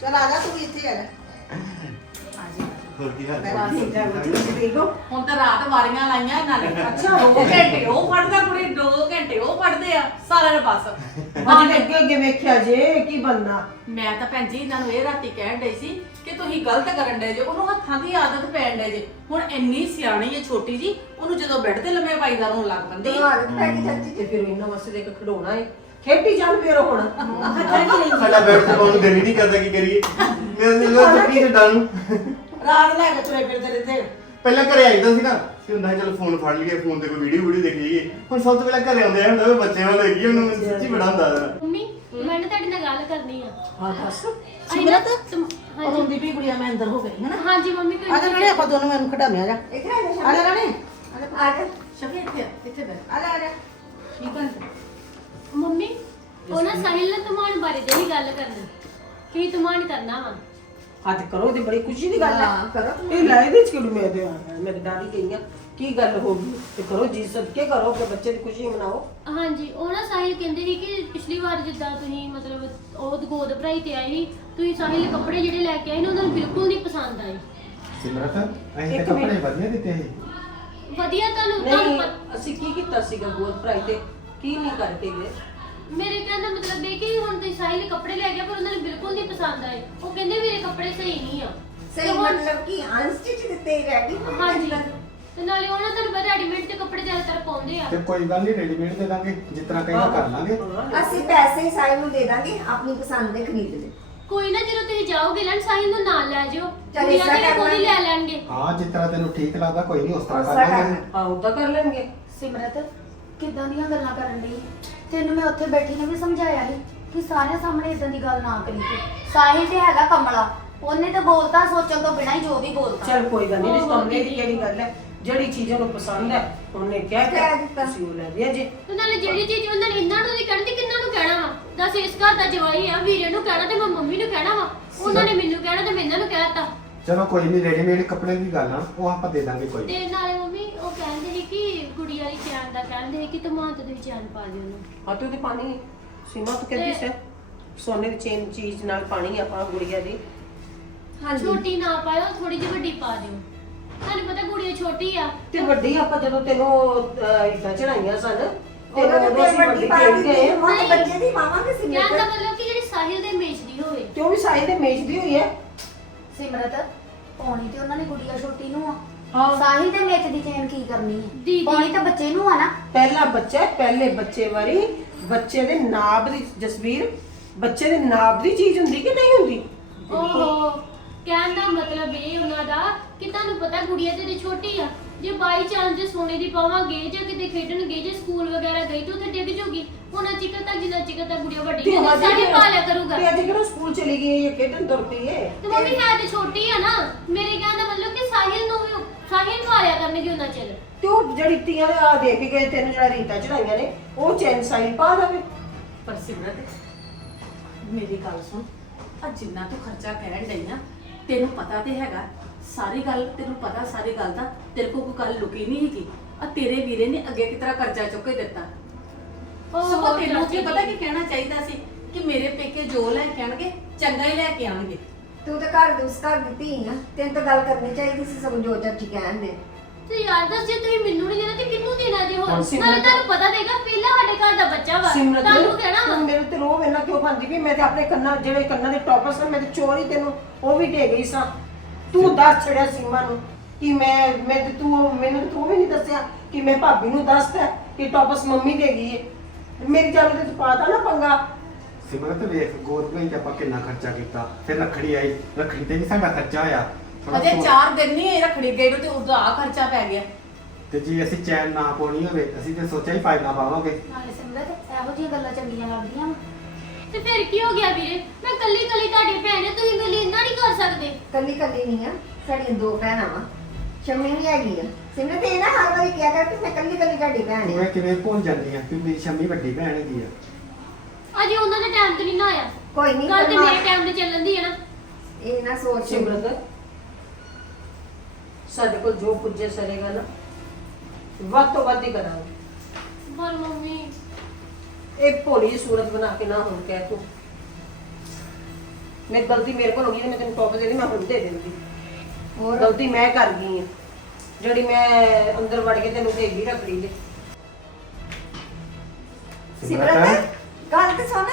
ਚਲ ਆ ਜਾ ਤੂੰ ਵੀ ਇੱਥੇ ਆ ਜਾ। ਹੋਰ ਕੀ ਹਾਲ ਮੈਂ ਹੁਣ ਤਾਂ ਰਾਤ ਵਾਰੀਆਂ ਲਾਈਆਂ ਇਹਨਾਂ ਨੇ। ਅੱਛਾ 2 ਘੰਟੇ ਉਹ ਪੜਦਾ ਕੁੜੀ 2 ਘੰਟੇ ਉਹ ਪੜਦੇ ਆ। ਸਾਰਿਆਂ ਨੇ ਬਸ। ਅਜੇ ਅੱਗੇ ਅੱਗੇ ਵੇਖਿਆ ਜੇ ਕੀ ਬੰਨਾ ਮੈਂ ਤਾਂ ਭੈਣ ਜੀ ਇਹਨਾਂ ਨੂੰ ਇਹ ਰਾਤੀ ਕਹਿਣ ਡਈ ਸੀ ਤੁਸੀਂ ਗਲਤ ਕਰਨ ਡਏ ਜੇ ਉਹਨੂੰ ਹੱਥਾਂ ਦੀ ਆਦਤ ਪੈਣ ਡਏ ਜੇ। ਹੁਣ ਇੰਨੀ ਸਿਆਣੀ ਹੈ ਛੋਟੀ ਜੀ ਉਹਨੂੰ ਜਦੋਂ ਬੈੱਡ ਤੇ ਲੰਮੇ ਪਾਈਦਾ ਰੋਣ ਲੱਗ ਪੈਂਦੀ ਤੇ ਆਦਤ ਪੈ ਗਈ ਚਾਚੀ ਤੇ ਫਿਰ ਇਹਨਾਂ ਵਾਸਤੇ ਦੇਖ ਖਿਡੌਣਾ ਹੈ ਖੇਡੀ ਜਾਣ ਫਿਰ ਹੁਣ। ਸਾਡਾ ਬੈਠ ਤੇ ਪਾਉਣ ਦਿਲ ਹੀ ਨਹੀਂ ਕਰਦਾ ਕੀ ਕਰੀਏ। ਮੇਰੇ ਦਿਲ ਦਾ ਚੱਕੀ ਛੱਡਾਂ ਨੂੰ। ਰਾਤ ਲੈ ਕੇ ਤੁਰੇ ਫਿਰਦੇ ਰਹਿੰਦੇ ਪਹਿਲਾਂ ਘਰੇ ਆਈਦਾ ਸੀ ਨਾ ਤੇ ਹੁੰਦਾ ਸੀ ਚਲ ਫੋਨ ਫੜ ਲਈਏ ਫੋਨ ਤੇ ਕੋਈ ਵੀਡੀਓ ਵੀਡੀਓ ਦੇਖ ਲਈਏ। ਹੁਣ ਸਭ ਤੋਂ ਪਹਿਲਾਂ ਘਰੇ ਆਉਂਦੇ ਆ ਹੁੰਦਾ ਵੀ ਬੱਚੇ ਵੱਲ ਦੇਖੀਏ ਉਹਨੂੰ ਸੱਚੀ ਬੜਾ ਹੁੰਦਾ ਇਹਦਾ। ਮੰਮੀ ਮੈਂ ਨਾ ਤੁਹਾਡੇ ਨਾਲ ਗੱਲ ਕਰਨੀ ਆ। ਹਾਂ ਨਾ ਤੁਮ- ਉਹ ਰੋਂਦੀ ਵੀ ਕੁੜੀਆ ਮੈਂ ਅੰਦਰ ਹੋ ਗਈ ਹਨਾ? ਹਾਂਜੀ ਮੰਮੀ ਕੋਈ ਆ ਜਾ ਨਾਲੇ ਆਪਾਂ ਦੋਨੋਂ ਮੈਨੂੰ ਖੜਾਉਂਦੇ ਆ ਜਾ। ਇੱਥੇ ਆ ਜਾ ਆ ਜਾ ਨਾਲੇ ਆ ਜਾ ਸ਼ਬੀ ਇੱਥੇ ਆ, ਇੱਥੇ ਬੈਠ ਆ ਜਾ ਆ ਜਾ। ਠੀਕ ਹੈ ਮੰਮੀ ਉਹ ਨਾ ਸਾਹਿਲ ਨਾਲ ਤੁਮਾਨ ਬਾਰੇ ਦੇ ਹੀ ਗੱਲ ਕਰਨੀ। ਕੀ ਤੁਮਾਨ ਕਰਨਾ ਵਾ? ਅੱਜ ਕਰੋ ਤੇ ਬੜੀ ਖੁਸ਼ੀ ਦੀ ਗੱਲ ਹਾਂ, ਹੈ ਕਰੋ। ਇਹ ਲੈ ਇਹਦੇ ਚ ਕਿਉਂ ਮੈਂ ਤੇ ਆ ਗਿਆ? ਮੈਂ ਡਾਰੀ ਗਈ ਆ। ਕੀ ਗੱਲ ਹੋ ਗਈ? ਤੇ ਕਰੋ ਜੀ ਸਦਕੇ ਕਰੋ ਕਿ ਬੱਚੇ ਦੀ ਖੁਸ਼ੀ ਮਨਾਓ। ਹਾਂਜੀ ਉਹ ਨਾ ਸਾਹਿਲ ਕਹਿੰਦੇ ਸੀ ਕਿ ਪਿਛਲੀ ਵਾਰ ਜਿੱਦਾਂ ਤੁਸੀਂ ਮਤਲਬ ਉਹ ਗੋਦ ਭਰਾਈ ਤੇ ਆਏ ਸੀ ਤੁਸੀਂ ਸਾਹਿਲ ਦੇ ਕੱਪੜੇ ਜਿਹੜੇ ਲੈ ਕੇ ਆਏ ਨੇ ਉਹਨਾਂ ਨੂੰ ਬਿਲਕੁਲ ਨਹੀਂ ਪਸੰਦ ਆਏ। ਸਿਮਰਤ ਅਸੀਂ ਤੇ ਇੱਕ ਕੱਪੜੇ। ਵਧੀਆ ਦਿੱਤੇ ਸੀ। ਵਧੀਆ ਤੁਹਾਨੂੰ ਤੁਹਾਨੂੰ ਨਹੀਂ ਪਤਾ- ਅਸੀਂ ਕੀ ਕੀਤਾ ਸੀਗਾ ਗੋਦ ਭਰਾਈ ਤੇ? ਕੀ ਨਹੀਂ ਕਰਕੇ ਗਏ? ਮੇਰੇ ਕਹਿਣ ਦਾ ਮਤਲਬ ਇਹ ਕਿ ਹੁਣ ਤੁਸੀਂ ਸਾਹਿਲ ਦੇ ਕੱਪੜੇ ਲੈ ਕੇ ਆਏ, ਪਰ ਉਹਨਾਂ ਨੂੰ ਬਿਲਕੁਲ ਨਹੀਂ ਪਸੰਦ ਆਏ। ਉਹ ਕਹਿੰਦੇ ਮੇਰੇ ਕੱਪੜੇ ਸਹੀ ਨਹੀਂ ਆ। ਸਹੀ ਹੁਣ- ਮਤਲਬ ਕਿ ਅਨਸਟਿਚ ਦਿੱਤੇ ਰੈਡੀ ਹਾਂਜੀ। ਤੇ ਨਾਲੇ ਉਹਨਾਂ ਤੁਹਾਨੂੰ ਪਤਾ ਰੈਡੀਮੇਡ ਤੇ ਕੱਪੜੇ ਜ਼ਿਆਦਾਤਰ ਪਾਉਂਦੇ ਆ। ਤੇ ਕੋਈ ਗੱਲ ਨਹੀਂ ਰੈਡੀਮੇਡ ਦੇ ਦਾਂਗੇ ਜਿਸ ਤਰ੍ਹਾਂ ਕਹੀਦਾ ਕਰ ਲਾਂਗੇ। ਅਸੀਂ ਪੈਸੇ ਹੀ ਸਾਹਿਲ ਨੂੰ ਦੇ ਦਾਂਗੇ ਆਪਣੀ ਪਸੰਦ ਦੇ ਖਰੀਦ ਲੈ ਕੋਈ ਨਾ ਜਦੋਂ ਤੁਸੀਂ ਜਾਓਗੇ ਲੈਣ ਸਾਹਿਲ ਨੂੰ ਨਾਲ ਲੈ ਜਿਓ। ਚੱਲ ਕੁੜੀਆਂ ਏਦਾਂ ਦੇ ਕਰ ਕੋਲ ਹੀ ਲੈ। ਲੈਣਗੇ। ਹਾਂ ਜਿਸ ਤਰ੍ਹਾਂ ਤੈਨੂੰ ਠੀਕ ਲੱਗਦਾ ਕੋਈ ਨਹੀਂ ਉਸ ਤਰ੍ਹਾਂ ਕਰ ਤਰ੍ਹਾਂ ਲਾਂਗੇ। ਹਾਂ ਉਦਾਂ ਕਰ ਲੈਣਗੇ। ਸਿਮਰਤ ਕਿੱਦਾਂ ਦੀਆਂ ਗੱਲਾਂ ਕਰਨ ਲਈ ਤੈਨੂੰ ਮੈਂ ਉੱਥੇ ਬੈਠੀ ਨੇ ਵੀ ਸਮਝਾਇਆ ਸੀ ਕਿ ਸਾਰਿਆਂ ਸਾਹਮਣੇ ਇਦਾਂ ਦੀ ਗੱਲ ਨਾ ਕਰੀ ਤੂੰ। ਸਾਹਿਲ ਤੇ ਹੈਗਾ ਕਮਲਾ ਉਹਨੇ ਤਾਂ ਬੋਲਤਾ ਸੋਚਣ ਤੋਂ ਬਿਨਾਂ ਹੀ ਜੋ ਵੀ ਬੋਲਤਾ। ਚਲ ਕੋਈ ਗੱਲ ਨਹੀਂ ਰਿਸਪੌਂਡੇ ਦੀ ਕਿਹੜੀ ਗੱਲ ਹੈ? ਜਿਹੜੀ ਚੀਜ਼ ਉਹਨੂੰ ਪਸੰਦ ਹੈ ਉਹਨੇ ਕਹਿ ਕਹਿ ਕੇ ਦਿੱਤਾ। ਤੁਸੀਂ ਉਹ ਲੈ ਲਿਆ ਜੇ। ਤੇ ਨਾਲੇ ਜਿਹੜੀ ਚੀਜ਼ ਉਹਨਾਂ ਨੇ ਇਹਨਾਂ ਨੂੰ ਨਹੀਂ ਕਹਿਣੀ ਤੇ ਕਿੰਨਾਂ ਨੂੰ ਕਹਿਣਾ ਵਾ? ਦੱਸ ਇਸ ਘਰ ਦਾ ਜਵਾਈ ਆ ਵੀਰੇ ਨੂੰ ਕਹਿਣਾ ਤੇ ਮੈਂ ਮੰਮੀ ਨੂੰ ਕਹਿਣਾ ਵਾ। ਉਹਨਾਂ ਨੇ ਮੈਨੂੰ ਕਹਿਣਾ ਤੇ ਮੈਂ ਇਹਨਾਂ ਨੂੰ ਕਹਿਤਾ। ਚਲੋ ਕੋਈ ਨਹੀਂ ਰੈਡੀਮੇਡ ਕੱਪੜੇ ਦੀ ਗੱਲ ਆ ਉਹ ਆਪਾਂ ਦੇ ਦਾਂਗੇ ਕੋਈ ਤੇ ਨਾਲੇ ਮੰਮੀ ਉਹ ਕਹਿੰਦੇ ਸੀ ਕਿ ਗੁੜੀਆ ਦੀ ਚੈਨ ਦਾ ਕਹਿੰਦੇ ਸੀ ਕਿ ਤਮਾਂ ਤੇ ਤੁਸੀਂ ਚੈਨ ਪਾ ਦਿਓ ਉਹਨੂੰ। ਹਾਂ ਤੇ ਪਾਣੀ ਸੀਮਾ ਤੂੰ ਕਹਿੰਦੀ ਸੀ ਸੋਨੇ ਦੀ ਚੇਨ ਚੀਜ਼ ਨਾਲ ਪਾਣੀ ਆਪਾਂ ਗੁੜੀਆ ਦੀ। ਹਾਂਜੀ ਛੋਟੀ ਨਾ ਪਾਇਓ ਥੋੜੀ ਜਿਹੀ ਵੱਡੀ ਪਾ ਦਿਓ। ਤੁਹਾਨੂੰ ਪਤਾ ਗੁੜੀਆ ਛੋਟੀ ਆ। ਤੇ ਵੱਡੀ ਆਪਾਂ ਜਦੋਂ ਤੈਨੂੰ ਇਦਾਂ ਚੜਾਈਆਂ ਸਨ ਤੇ ਉਹਨਾਂ ਉਦੋਂ ਅਸੀਂ ਵੱਡੀ ਵੱਡੀ ਪਾ ਖੇਡ ਦਿੱਤੀ ਗਏ ਹੁਣ ਨਹੀਂ। ਬੱਚੇ ਦੀ ਮਾਵਾਂਗੇ ਸੀ ਕਹਿਣ ਦਾ ਮਤਲਬ ਕਿ ਜਿਹੜੀ ਸਾਹਿਲ ਦੇ ਮੇਚ ਦੀ ਹੋਵੇ। ਤੇ ਉਹ ਵੀ ਸਾਈ ਦੇ ਮੇਚ ਦੀ ਹੋਈ ਹੈ ਸਿਮਰਤ ਪਾਉਣੀ ਤੇ ਉਹਨਾਂ ਨੇ ਗੁੜੀਆ ਛੋਟੀ ਨੂੰ ਆ। ਹਾਂ। ਸਾਹਿਲ ਦੇ ਵਿੱਚ ਦੀ ਚੈਨ ਕੀ ਕਰਨੀ ਹੈ ਦੀਦੀ। ਪਾਉਣੀ ਤਾਂ ਬੱਚੇ ਨੂੰ ਆ ਨਾ। ਪਹਿਲਾ ਬੱਚਾ ਹੈ, ਪਹਿਲੇ ਬੱਚੇ ਵਾਰੀ ਬੱਚੇ ਦੇ ਨਾਭ ਦੀ ਜਸਵੀਰ ਬੱਚੇ ਦੇ ਨਾਭ ਦੀ ਚੀਜ਼ ਹੁੰਦੀ ਕਿ ਨਹੀਂ ਹੁੰਦੀ? ਓਹੋ। ਕਹਿਣ ਦਾ ਮਤਲਬ ਇਹ ਉਹਨਾਂ ਦਾ ਕਿ ਤੁਹਾਨੂੰ ਪਤਾ ਗੁੜੀਆ ਤੇ ਛੋਟੀ ਆ। ਜੇ ਬਾਈ ਚਾਂਸ ਜੇ ਸੋਨੇ ਦੀ ਪਾਵਾਂਗੇ ਜਾਂ ਕਿਤੇ ਖੇਡਣ ਗਏ ਜੇ ਸਕੂਲ ਵਗੈਰਾ ਗਈ ਤਾਂ ਉੱਥੇ ਡਿੱਗ ਜੂਗੀ। ਹੁਣ ਚਿਕਨ ਤੱਕ ਜਿੰਨਾ ਚਿਕਨ ਤੱਕ ਗੁੜੀਆ ਵੱਡੀ ਹੋ ਸਾਡੇ ਪਾਲਿਆ ਕਰੂਗਾ। ਤੇ ਅੱਜ ਕਿਹੜਾ ਸਕੂਲ ਚਲੀ ਗਈ ਹੈ ਜਾਂ ਖੇਡਣ ਤੁਰ ਪਈ ਹੈ? ਤੇ ਮੰਮੀ ਹੈ ਤੇ ਛੋਟੀ ਆ ਨਾ। ਮੇਰੇ ਕਹਿਣ ਦਾ ਮਤਲਬ ਕਿ ਸਾਹਿਲ ਨੂੰ ਵੀ ਸਾਹਿਲ ਪਾਲਿਆ ਕਰਨਗੇ ਉਹਨਾਂ ਚਿਰ। ਤੇ ਉਹ ਜਿਹੜੀ ਤੀਆਂ ਦੇ ਆ ਦੇ ਕੇ ਗਏ ਤੈਨੂੰ ਜਿਹੜਾ ਰੀਤਾ ਚੜਾਈਆਂ ਨੇ ਉਹ ਚੈਨ ਸਾਈ ਪਾ ਲਵੇ ਪਰ ਸਿਮਰਤ ਮੇਰੀ ਗੱਲ ਸੁਣ। ਆ ਜਿੰਨਾ ਤੂੰ ਖਰਚਾ ਕਹਿਣ ਡਈ ਨਾ ਤੈਨੂੰ ਪਤਾ ਤੇ ਹੈਗਾ ਸਾਰੀ ਗੱਲ ਤੈਨੂੰ ਪਤਾ ਸਾਰੀ ਗੱਲ ਦਾ ਤੇਰੇ ਕੋਲ ਕੋਈ ਗੱਲ ਲੁਕੀ ਨਹੀਂ ਹੈਗੀ ਆ ਤੇਰੇ ਵੀਰੇ ਨੇ ਅੱਗੇ ਕਿ ਤਰ੍ਹਾਂ ਕਰਜ਼ਾ ਚੁੱਕ ਕੇ ਦਿੱਤਾ। ਸਗੋਂ ਤੈਨੂੰ ਕੀ? ਪਤਾ ਕੀ ਕਹਿਣਾ ਚਾਹੀਦਾ ਸੀ? ਕਿ ਮੇਰੇ ਪੇਕੇ ਜੋ ਲੈ ਕੇ ਆਣਗੇ ਚੰਗਾ ਹੀ ਲੈ ਕੇ ਆਣਗੇ ਤੂੰ ਤਾਂ ਘਰ ਦੇ ਉਸ ਘਰ ਦੀ ਧੀ ਨਾ ਤੈਨੂੰ ਤਾਂ ਗੱਲ ਕਰਨੀ ਚਾਹੀਦੀ ਸੀ ਸਗੋਂ ਜੋ ਚਾਚੀ ਕਹਿੰਦੇ ਤੇ ਯਾਰ ਦੱਸ ਜੇ ਤੁਸੀਂ ਮੈਨੂੰ ਨਹੀਂ ਦੇਣਾ ਤੇ ਕਿਹਨੂੰ ਦੇਣਾ ਜੇ ਹੋਰ? ਹੁਣ ਸਿਮਰਤ- ਨਾਲੇ ਤੁਹਾਨੂੰ ਪਤਾ ਦੇਗਾ ਪਹਿਲਾਂ ਸਾਡੇ ਘਰ ਦਾ ਬੱਚਾ ਵਾ। ਸਿਮਰਤ ਤੁਹਾਨੂੰ ਕਹਿਣਾ ਵਾ। ਤੂੰ ਮੇਰੇ ਤੇ ਰੋਹ ਇਹਨਾਂ ਕਿਉਂ ਖਾਂਦੀ ਵੀ ਮੈਂ ਤੇ ਆਪਣੇ ਕੰਨਾਂ ਜਿਹੜੇ ਕੰਨਾਂ ਦੇ ਟੌਪਰਸ ਨੇ ਮੈਂ ਤੇ ਚੋਰੀ ਤੈਨੂੰ ਉਹ ਵੀ ਦੇ ਗਈ ਸਾਂ। ਤੂੰ ਦੱਸ ਛੜਿਆ ਸੀਮਾ ਨੂੰ ਕਿ ਮੈਂ ਮੈਂ ਤੇ ਤੂੰ ਮੈਨੂੰ ਤੂੰ ਵੀ ਨਹੀਂ ਦੱਸਿਆ ਕਿ ਮੈਂ ਭਾਬੀ ਨੂੰ ਦੱਸਦਾ ਕਿ ਟੌਪਸ ਮੰਮੀ ਦੇ ਗਈ ਹੈ ਮੇਰੀ ਜਾਨ ਤੇ ਤੂੰ ਪਾਤਾ ਨਾ ਪੰਗਾ। ਸਿਮਰਤ ਵੇਖ ਗੋਦ ਤੇ ਆਪਾਂ ਕਿੰਨਾ ਖਰਚਾ ਕੀਤਾ। ਫਿਰ ਰੱਖੜੀ ਆਈ। ਰੱਖੜੀ ਤੇ ਵੀ ਸਾਡਾ ਖਰਚਾ ਆਇਆ ਸੋਚ- 4 ਦਿਨ ਨਹੀਂ ਇਹ ਰੱਖੜੀ ਗਏ ਨੂੰ ਤੇ ਉਹਦਾ ਆ ਖਰਚਾ ਪੈ ਗਿਆ। ਤੇ ਜੇ ਅਸੀਂ ਚੈਨ ਨਾ ਪਾਉਣੀ ਹੋਵੇ ਅਸੀਂ ਤੇ ਸੋਚਿਆ ਹੀ ਫਾਇਦਾ ਪਾਵਾਂਗੇ। ਨਾਲੇ ਸਿਮਰਤ ਇਹੋ ਜਿਹੀਆਂ ਗੱਲਾਂ ਚੰਗੀਆਂ ਲੱਗਦੀਆਂ ਵਾਂ। ਤੇ ਫਿਰ ਕੀ ਹੋ ਗਿਆ ਵੀਰੇ? ਮੈਂ ਕੱਲੀ ਕੱਲੀ ਤੁਹਾਡੀ ਭੈਣ ਹੈ ਤੁਸੀਂ ਮੇਰੇ ਲਈ ਇੰਨਾ ਨਹੀਂ ਕਰ ਸਕਦੇ। ਕੱਲੀ ਕੱਲੀ ਨਹੀਂ ਆ ਸਾਡੀਆਂ ਦੋ ਭੈਣਾਂ ਵਾ। ਸ਼ਮੀ ਵੀ ਹੈਗੀ ਆ। ਸਿਮਰਤ ਇਹ ਨਾ ਹਰ ਵਾਰੀ ਕਿਹਾ ਕਰ ਕਿ ਮੈਂ ਕੱਲੀ ਕੱਲੀ ਤੁਹਾਡੀ ਭੈਣ ਮੈਂ ਆ ਕਿਵੇਂ ਭੁੱਲ ਜਾਂਦੀ ਆ ਕਿ ਮੇਰੀ ਸ਼ੰਮੀ ਵੱਡੀ ਭੈਣ ਹੈਗੀ ਆ। ਅਜੇ ਉਹਨਾਂ ਦੇ ਟਾਈਮ ਤੇ ਨਹੀਂ ਨਾ ਆਇਆ। ਕੋਈ ਨਹੀਂ ਕੱਲ ਤੇ ਮੇਰੇ ਟਾਈਮ ਤੇ ਚੱਲਣ ਦੀ ਹੈ ਨਾ। ਇਹ ਨਾ ਸੋਚ। ਸਿਮਰਤ ਸਾਡੇ ਕੋਲ ਜੋ ਪੁੱਜੇ ਸਰੇਗਾ ਨਾ ਵੱਧ ਤੋਂ ਵੱਧ ਹੀ ਕਰਾਂਗੇ। ਪਰ ਮੰਮੀ ਇਹ ਭੋਲੀ ਜਿਹੀ ਸੂਰਤ ਬਣਾ ਕੇ ਨਾ ਹੁਣ ਕਹਿ ਤੂੰ। ਮੈਂ ਗਲਤੀ ਮੇਰੇ ਕੋਲ ਹੋ ਗਈ ਤੇ ਮੈਂ ਤੈਨੂੰ ਟੌਪ ਦੇ ਦੀ ਮੈਂ ਹੁਣ ਦੇ ਦਿੰਦੀ। ਹੋਰ? ਗਲਤੀ ਮੈਂ ਕਰ ਗਈ ਹਾਂ ਜਿਹੜੀ ਮੈਂ ਅੰਦਰ ਵੜ ਕੇ ਤੈਨੂੰ ਦੇ ਗਈ ਰੱਖੜੀ ਦੇ ਸਿਮਰਤ ਗੱਲ ਤੇ ਸੁਣ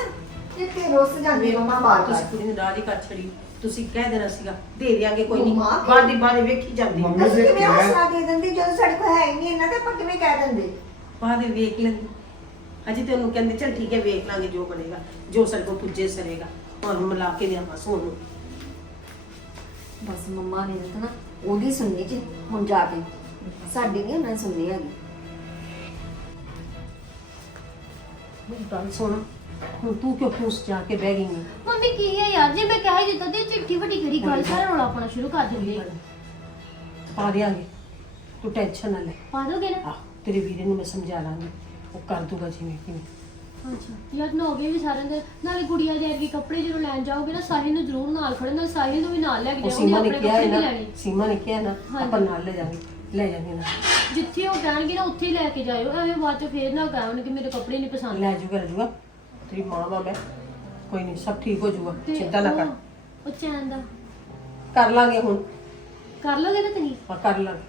ਕਿੱਥੇ ਰੁੱਸ ਜਾਂਦੀ ਮਮਾ ਬਾਰ ਤੁਸੀਂ ਬਾਰ ਕੁੜੀ ਨੂੰ ਰਾਜੀ ਕਰ ਛੜੀ ਤੁਸੀਂ ਕਹਿ ਦੇਣਾ ਸੀਗਾ ਦੇ ਦਿਆਂਗੇ ਕੋਈ ਨਹੀਂ ਮੰਮਾ, ਬਾਅਦ ਦੀ ਬਾਅਦ ਵੇਖੀ ਜਾਂਦੀ। ਮੰਮੀ ਅਸੀਂ ਜੀ, ਕਿਵੇਂ ਮੈਂ- ਹੌਸਲਾ ਦੇ ਦਿੰਦੀ? ਜਦੋਂ ਸਾਡੇ ਕੋਲ ਹੈ ਹੀ ਨਹੀਂ ਇਹਨਾਂ ਤੇ ਆਪਾਂ ਕਿਵੇਂ ਕਹਿ ਦਿੰਦੇ? ਬਾਅਦ ਵਿੱਚ ਵੇਖ ਲੈਂਦੀ। ਅਜੇ ਤੇ ਉਹਨੂੰ ਕਹਿੰਦੇ ਚਲ ਠੀਕ ਹੈ ਵੇਖ ਲਾਂਗੇ ਜੋ ਬਣੇਗਾ ਜੋ ਸਾਡੇ ਕੋਲ ਪੁੱਜੇ ਸਰੇਗਾ। ਹੁਣ ਮਿਲਾ ਕੇ ਦਿਆਂ ਬਸ ਉਹਨੂੰ ਬਸ ਮੰਮਾ ਨੇ ਤਾਂ ਨਾ ਉਹਦੀ ਸੁਣਨੀ ਚ ਹੁਣ ਜਾ ਕੇ। ਸਾਡੀ ਨਹੀਂ ਉਹਨਾਂ ਨੇ ਸੁਣਨੀ ਹੈਗੀ। ਮੇਰੀ ਗੱਲ ਸੁਣ। ਹੁਣ ਤੂੰ ਕਿਉਂ ਫੂਸ ਜਾ ਕੇ ਬਹਿ ਗਈ ਹੈ ਮੰਮੀ ਕੀ ਹੈ ਯਾਰ? ਜੇ ਮੈਂ ਕਹਿ ਦਿੱਤਾ ਤੇ ਚਿੱਠੀ ਵੱਡੀ ਕਿਹੜੀ ਗੱਲ ਸਾਰਾ ਰੌਲਾ ਪਾਉਣਾ ਸ਼ੁਰੂ ਕਰ ਦਿੰਦੀ ਪਾ ਦਿਆਂਗੇ। ਤੂੰ ਟੈਨਸ਼ਨ ਨਾ ਲੈ। ਪਾ ਦੋਗੇ ਨਾ? ਆ ਤੇਰੇ ਵੀਰੇ ਨੂੰ ਮੈਂ ਸਮਝਾ ਲਾਂਗੀ। ਉਹ ਕਰ ਦੂਗਾ ਜਿਵੇਂ ਕਿਵੇਂ। ਅੱਛਾ। ਯਾਰ ਨੋਗੇ ਵੀ ਸਾਰਿਆਂ ਦੇ ਨਾਲੇ ਗੁੜੀਆ ਦੇ ਅੱਗੇ ਕੱਪੜੇ ਜਦੋਂ ਲੈਣ ਜਾਓਗੇ ਨਾ ਸਾਹਿਲ ਨੂੰ ਜ਼ਰੂਰ ਨਾਲ ਖੜੇ ਨਾਲ ਸਾਹਿਲ ਨੂੰ ਵੀ ਨਾਲ ਲੈ ਕੇ ਉਹ ਜਾਓਗੇ ਸੀਮਾ ਨੇ ਆਪਣੇ ਕਿਹਾ ਹੈ ਕੱਪੜੇ ਵੀ ਨਾ ਲੈਣੇ। ਸੀਮਾ ਨੇ ਕਿਹਾ ਨਾ ਹਾਂਜੀ। ਆਪਾਂ ਨਾਲ ਲੈ ਜਾਵਾਂਗੇ ਲੈ ਜਾਵਾਂਗੇ ਨਾ ਜਿੱਥੇ ਉਹ ਕਹਿਣਗੇ ਨਾ ਉੱਥੇ ਹੀ ਲੈ ਕੇ ਜਾਇਓ ਐਵੇਂ ਬਾਅਦ ਚ ਫੇਰ ਨਾ ਕਹਿਣ ਕਿ ਮੇਰੇ ਕੱਪੜੇ ਨਹੀਂ ਪਸੰਦ। ਲੈ ਜੂਗਾ ਲੈ ਜੂਗਾ ਤੇਰੀ ਮਾਂ ਵਾ ਮੈਂ। ਕੋਈ ਨਹੀਂ ਸਭ ਠੀਕ ਹੋ ਤੇ ਚਿੰਤਾ ਨਾ ਕਰ। ਉਹ- ਉਹ ਚੈਨ ਦਾ। ਕਰ ਲਾਂਗੇ ਹੁਣ। ਕਰ ਲੋਗੇ ਨਾ ਤੁਸੀਂ ਹਾਂ ਕਰ ਲਾਂਗੇ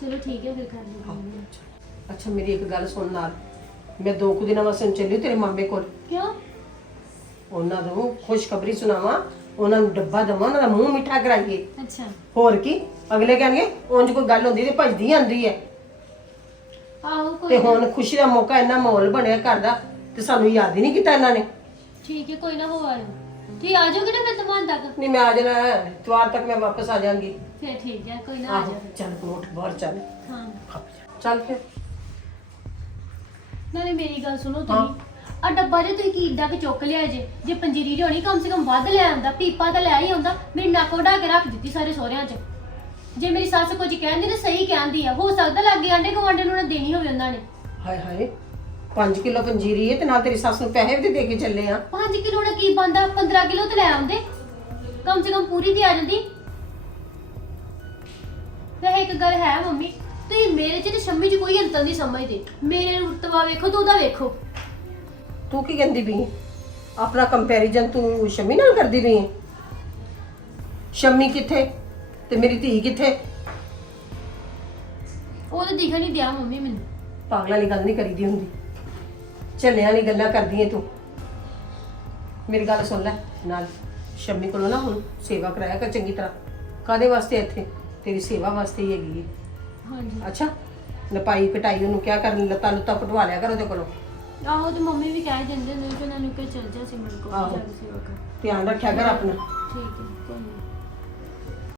ਚਲੋ ਠੀਕ ਹੈ ਫਿਰ ਕਰ ਲਵਾਂਗੇ ਅੱਛਾ ਮੇਰੀ ਇੱਕ ਗੱਲ ਸੁਣ ਨਾਲ। ਮੈਂ ਦੋ ਕੁ ਦਿਨਾਂ ਵਾਸਤੇ ਚੱਲੀ ਤੇਰੇ ਮਾਮੇ ਕੋਲ। ਕਿਉਂ? ਉਹਨਾਂ ਨੂੰ ਖੁਸ਼ਖਬਰੀ ਸੁਣਾਵਾਂ। ਉਹਨਾਂ ਨੂੰ ਡੱਬਾ ਦਵਾਂ ਉਹਨਾਂ ਦਾ ਮੂੰਹ ਮਿੱਠਾ ਕਰਾਈਏ। ਅੱਛਾ। ਹੋਰ ਕੀ? ਅਗਲੇ ਕਹਿਣਗੇ ਉਂਝ ਕੋਈ ਗੱਲ ਹੁੰਦੀ ਤੇ ਭਜਦੀ ਆਂਦੀ ਹੈ ਆਹੋ ਕੋਈ ਤੇ। ਹੁਣ ਖੁਸ਼ੀ ਦਾ ਮੌਕਾ ਇੰਨਾ ਮਾਹੌਲ ਬਣਿਆ ਘਰ ਦਾ। ਤੇ ਸਾਨੂੰ ਯਾਦ ਹੀ ਨਹੀਂ ਕੀਤਾ ਇਹਨਾਂ ਨੇ। ਠੀਕ ਹੈ ਕੋਈ ਨਾ ਹੋ ਆਇਓ। ਤੁਸੀਂ ਆ ਜਾਓਗੇ ਨਾ ਫਿਰ ਤਮਾਨ ਤੱਕ? ਨਹੀਂ ਮੈਂ ਆ ਜਾਣਾ ਹੈ ਇਤਵਾਰ ਤੱਕ ਮੈਂ ਵਾਪਸ ਆ ਜਾਾਂਗੀ ਫਿਰ ਠੀਕ ਹੈ ਕੋਈ ਨਾ ਆ ਆਹੋ ਜਾਓ। ਚੱਲ ਕੋਟ ਬਾਹਰ ਚੱਲ। ਹਾਂ। ਚੱਲ ਫਿਰ। ਨਾਲੇ ਮੇਰੀ ਗੱਲ ਸੁਣੋ ਤੁਸੀਂ। ਆ ਡੱਬਾ ਜੇ ਤੁਸੀਂ ਕੀ ਏਡਾ ਕਿ ਚੁੱਕ ਲਿਆ ਜੇ? ਜੇ ਪੰਜੀਰੀ ਲਿਆਉਣੀ ਕਮ ਸੇ ਕਮ ਵੱਧ ਲੈ ਆਉਂਦਾ ਪੀਪਾ ਤਾਂ ਲੈ ਹੀ ਆਉਂਦਾ। ਮੇਰੀ ਨੱਕ ਵਢਾ ਕੇ ਰੱਖ ਦਿੱਤੀ ਸਾਰੇ ਸਹੁਰਿਆਂ 'ਚ। ਜੇ ਮੇਰੀ ਸੱਸ ਕੁਝ ਕਹਿੰਦੀ ਨਾ ਸਹੀ ਕਹਿੰਦੀ ਆ ਹੋ ਸਕਦਾ ਲੱਗੇ ਆਂਡੇ ਗਵਾਂਡੇ ਨੂੰ ਨਾ ਦੇਣੀ ਹੋਵੇ ਉਹਨਾਂ ਨੇ। ਹਾਏ ਹਾਏ 5 ਕਿਲੋ ਪੰਜੀਰੀ ਹੈ ਤੇ ਨਾਲ ਤੇਰੀ ਸੱਸ ਨੂੰ ਪੈਸੇ ਵੀ ਤੇ ਦੇ ਕੇ ਚੱਲੇ ਆ। 5 ਕਿਲੋ ਦਾ ਕੀ ਬੰਦਾ 15 ਕਿਲੋ ਤੇ ਲੈ ਆਉਂਦੇ। ਕਮ ਸੇ ਕਮ ਪੂਰੀ ਤੇ ਆ ਜਾਂਦੀ। ਵੈਸੇ ਇੱਕ ਗੱਲ ਹੈ ਮੰਮੀ ਤੁਸੀਂ ਮੇਰੇ 'ਚ ਤੇ ਸ਼ੰਮੀ 'ਚ ਕੋਈ ਅੰਤਰ ਨਹੀਂ ਸਮਝਦੇ। ਮੇਰੇ ਰੁਤਬਾ ਵੇਖੋ ਤੇ ਉਹਦਾ ਵੇਖੋ। ਤੂੰ ਕੀ ਕਹਿੰਦੀ ਪਈ ਆਪਣਾ ਕੰਪੈਰੀਜ਼ਨ ਤੂੰ ਸ਼ਮੀ ਨਾਲ ਕਰਦੀ ਹੈ ਸ਼ਮੀ ਕਿੱਥੇ ਤੇ ਮੇਰੀ ਧੀ ਕਿੱਥੇ? ਉਹ ਤਾਂ ਦਿਖਣ ਨਹੀਂ ਦਿਆ ਮੰਮੀ ਮੈਨੂੰ। ਪਾਗਲਾਂ ਵਾਲੀ ਗੱਲ ਨਹੀਂ ਕਰੀਦੀ ਹੁੰਦੀ। ਝੱਲਿਆਂ ਵਾਲੀ ਗੱਲਾਂ ਕਰਦੀ ਏ ਤੂੰ। ਮੇਰੀ ਗੱਲ ਸੁਣ ਲੈ ਨਾਲ। ਸ਼ਮੀ ਕੋਲੋਂ ਨਾ ਹੁਣ ਸੇਵਾ ਕਰਾਇਆ ਕਰ ਚੰਗੀ ਤਰ੍ਹਾਂ। ਕਾਦੇ ਵਾਸਤੇ ਇੱਥੇ? ਤੇਰੀ ਸੇਵਾ ਵਾਸਤੇ ਹੀ ਹੈਗੀ ਏ। ਹਾਂਜੀ। ਅੱਛਾ ਨਪਾਈ ਕਟਾਈ ਉਹਨੂੰ ਕਿਆ ਕਰਨ ਲੱਤਾਂ ਲੁੱਤਾਂ ਪਟਵਾ ਲਿਆ ਕਰ ਉਹਦੇ ਕੋਲੋਂ? ਆਹੋ ਤੇ ਮੰਮੀ ਵੀ ਕਹਿ ਦਿੰਦੇ ਨੇ ਕਿ ਉਹਨਾਂ ਨੂੰ ਕਿ ਚੱਲ ਜਾ ਸਿਮਰਨ ਕੋਲ ਆਹੋ। ਜਾ ਕੇ ਸੇਵਾ ਕਰ। ਧਿਆਨ ਰੱਖਿਆ ਕਰ ਆਪਣਾ। ਠੀਕ ਹੈ ਕੋਈ ਨਹੀਂ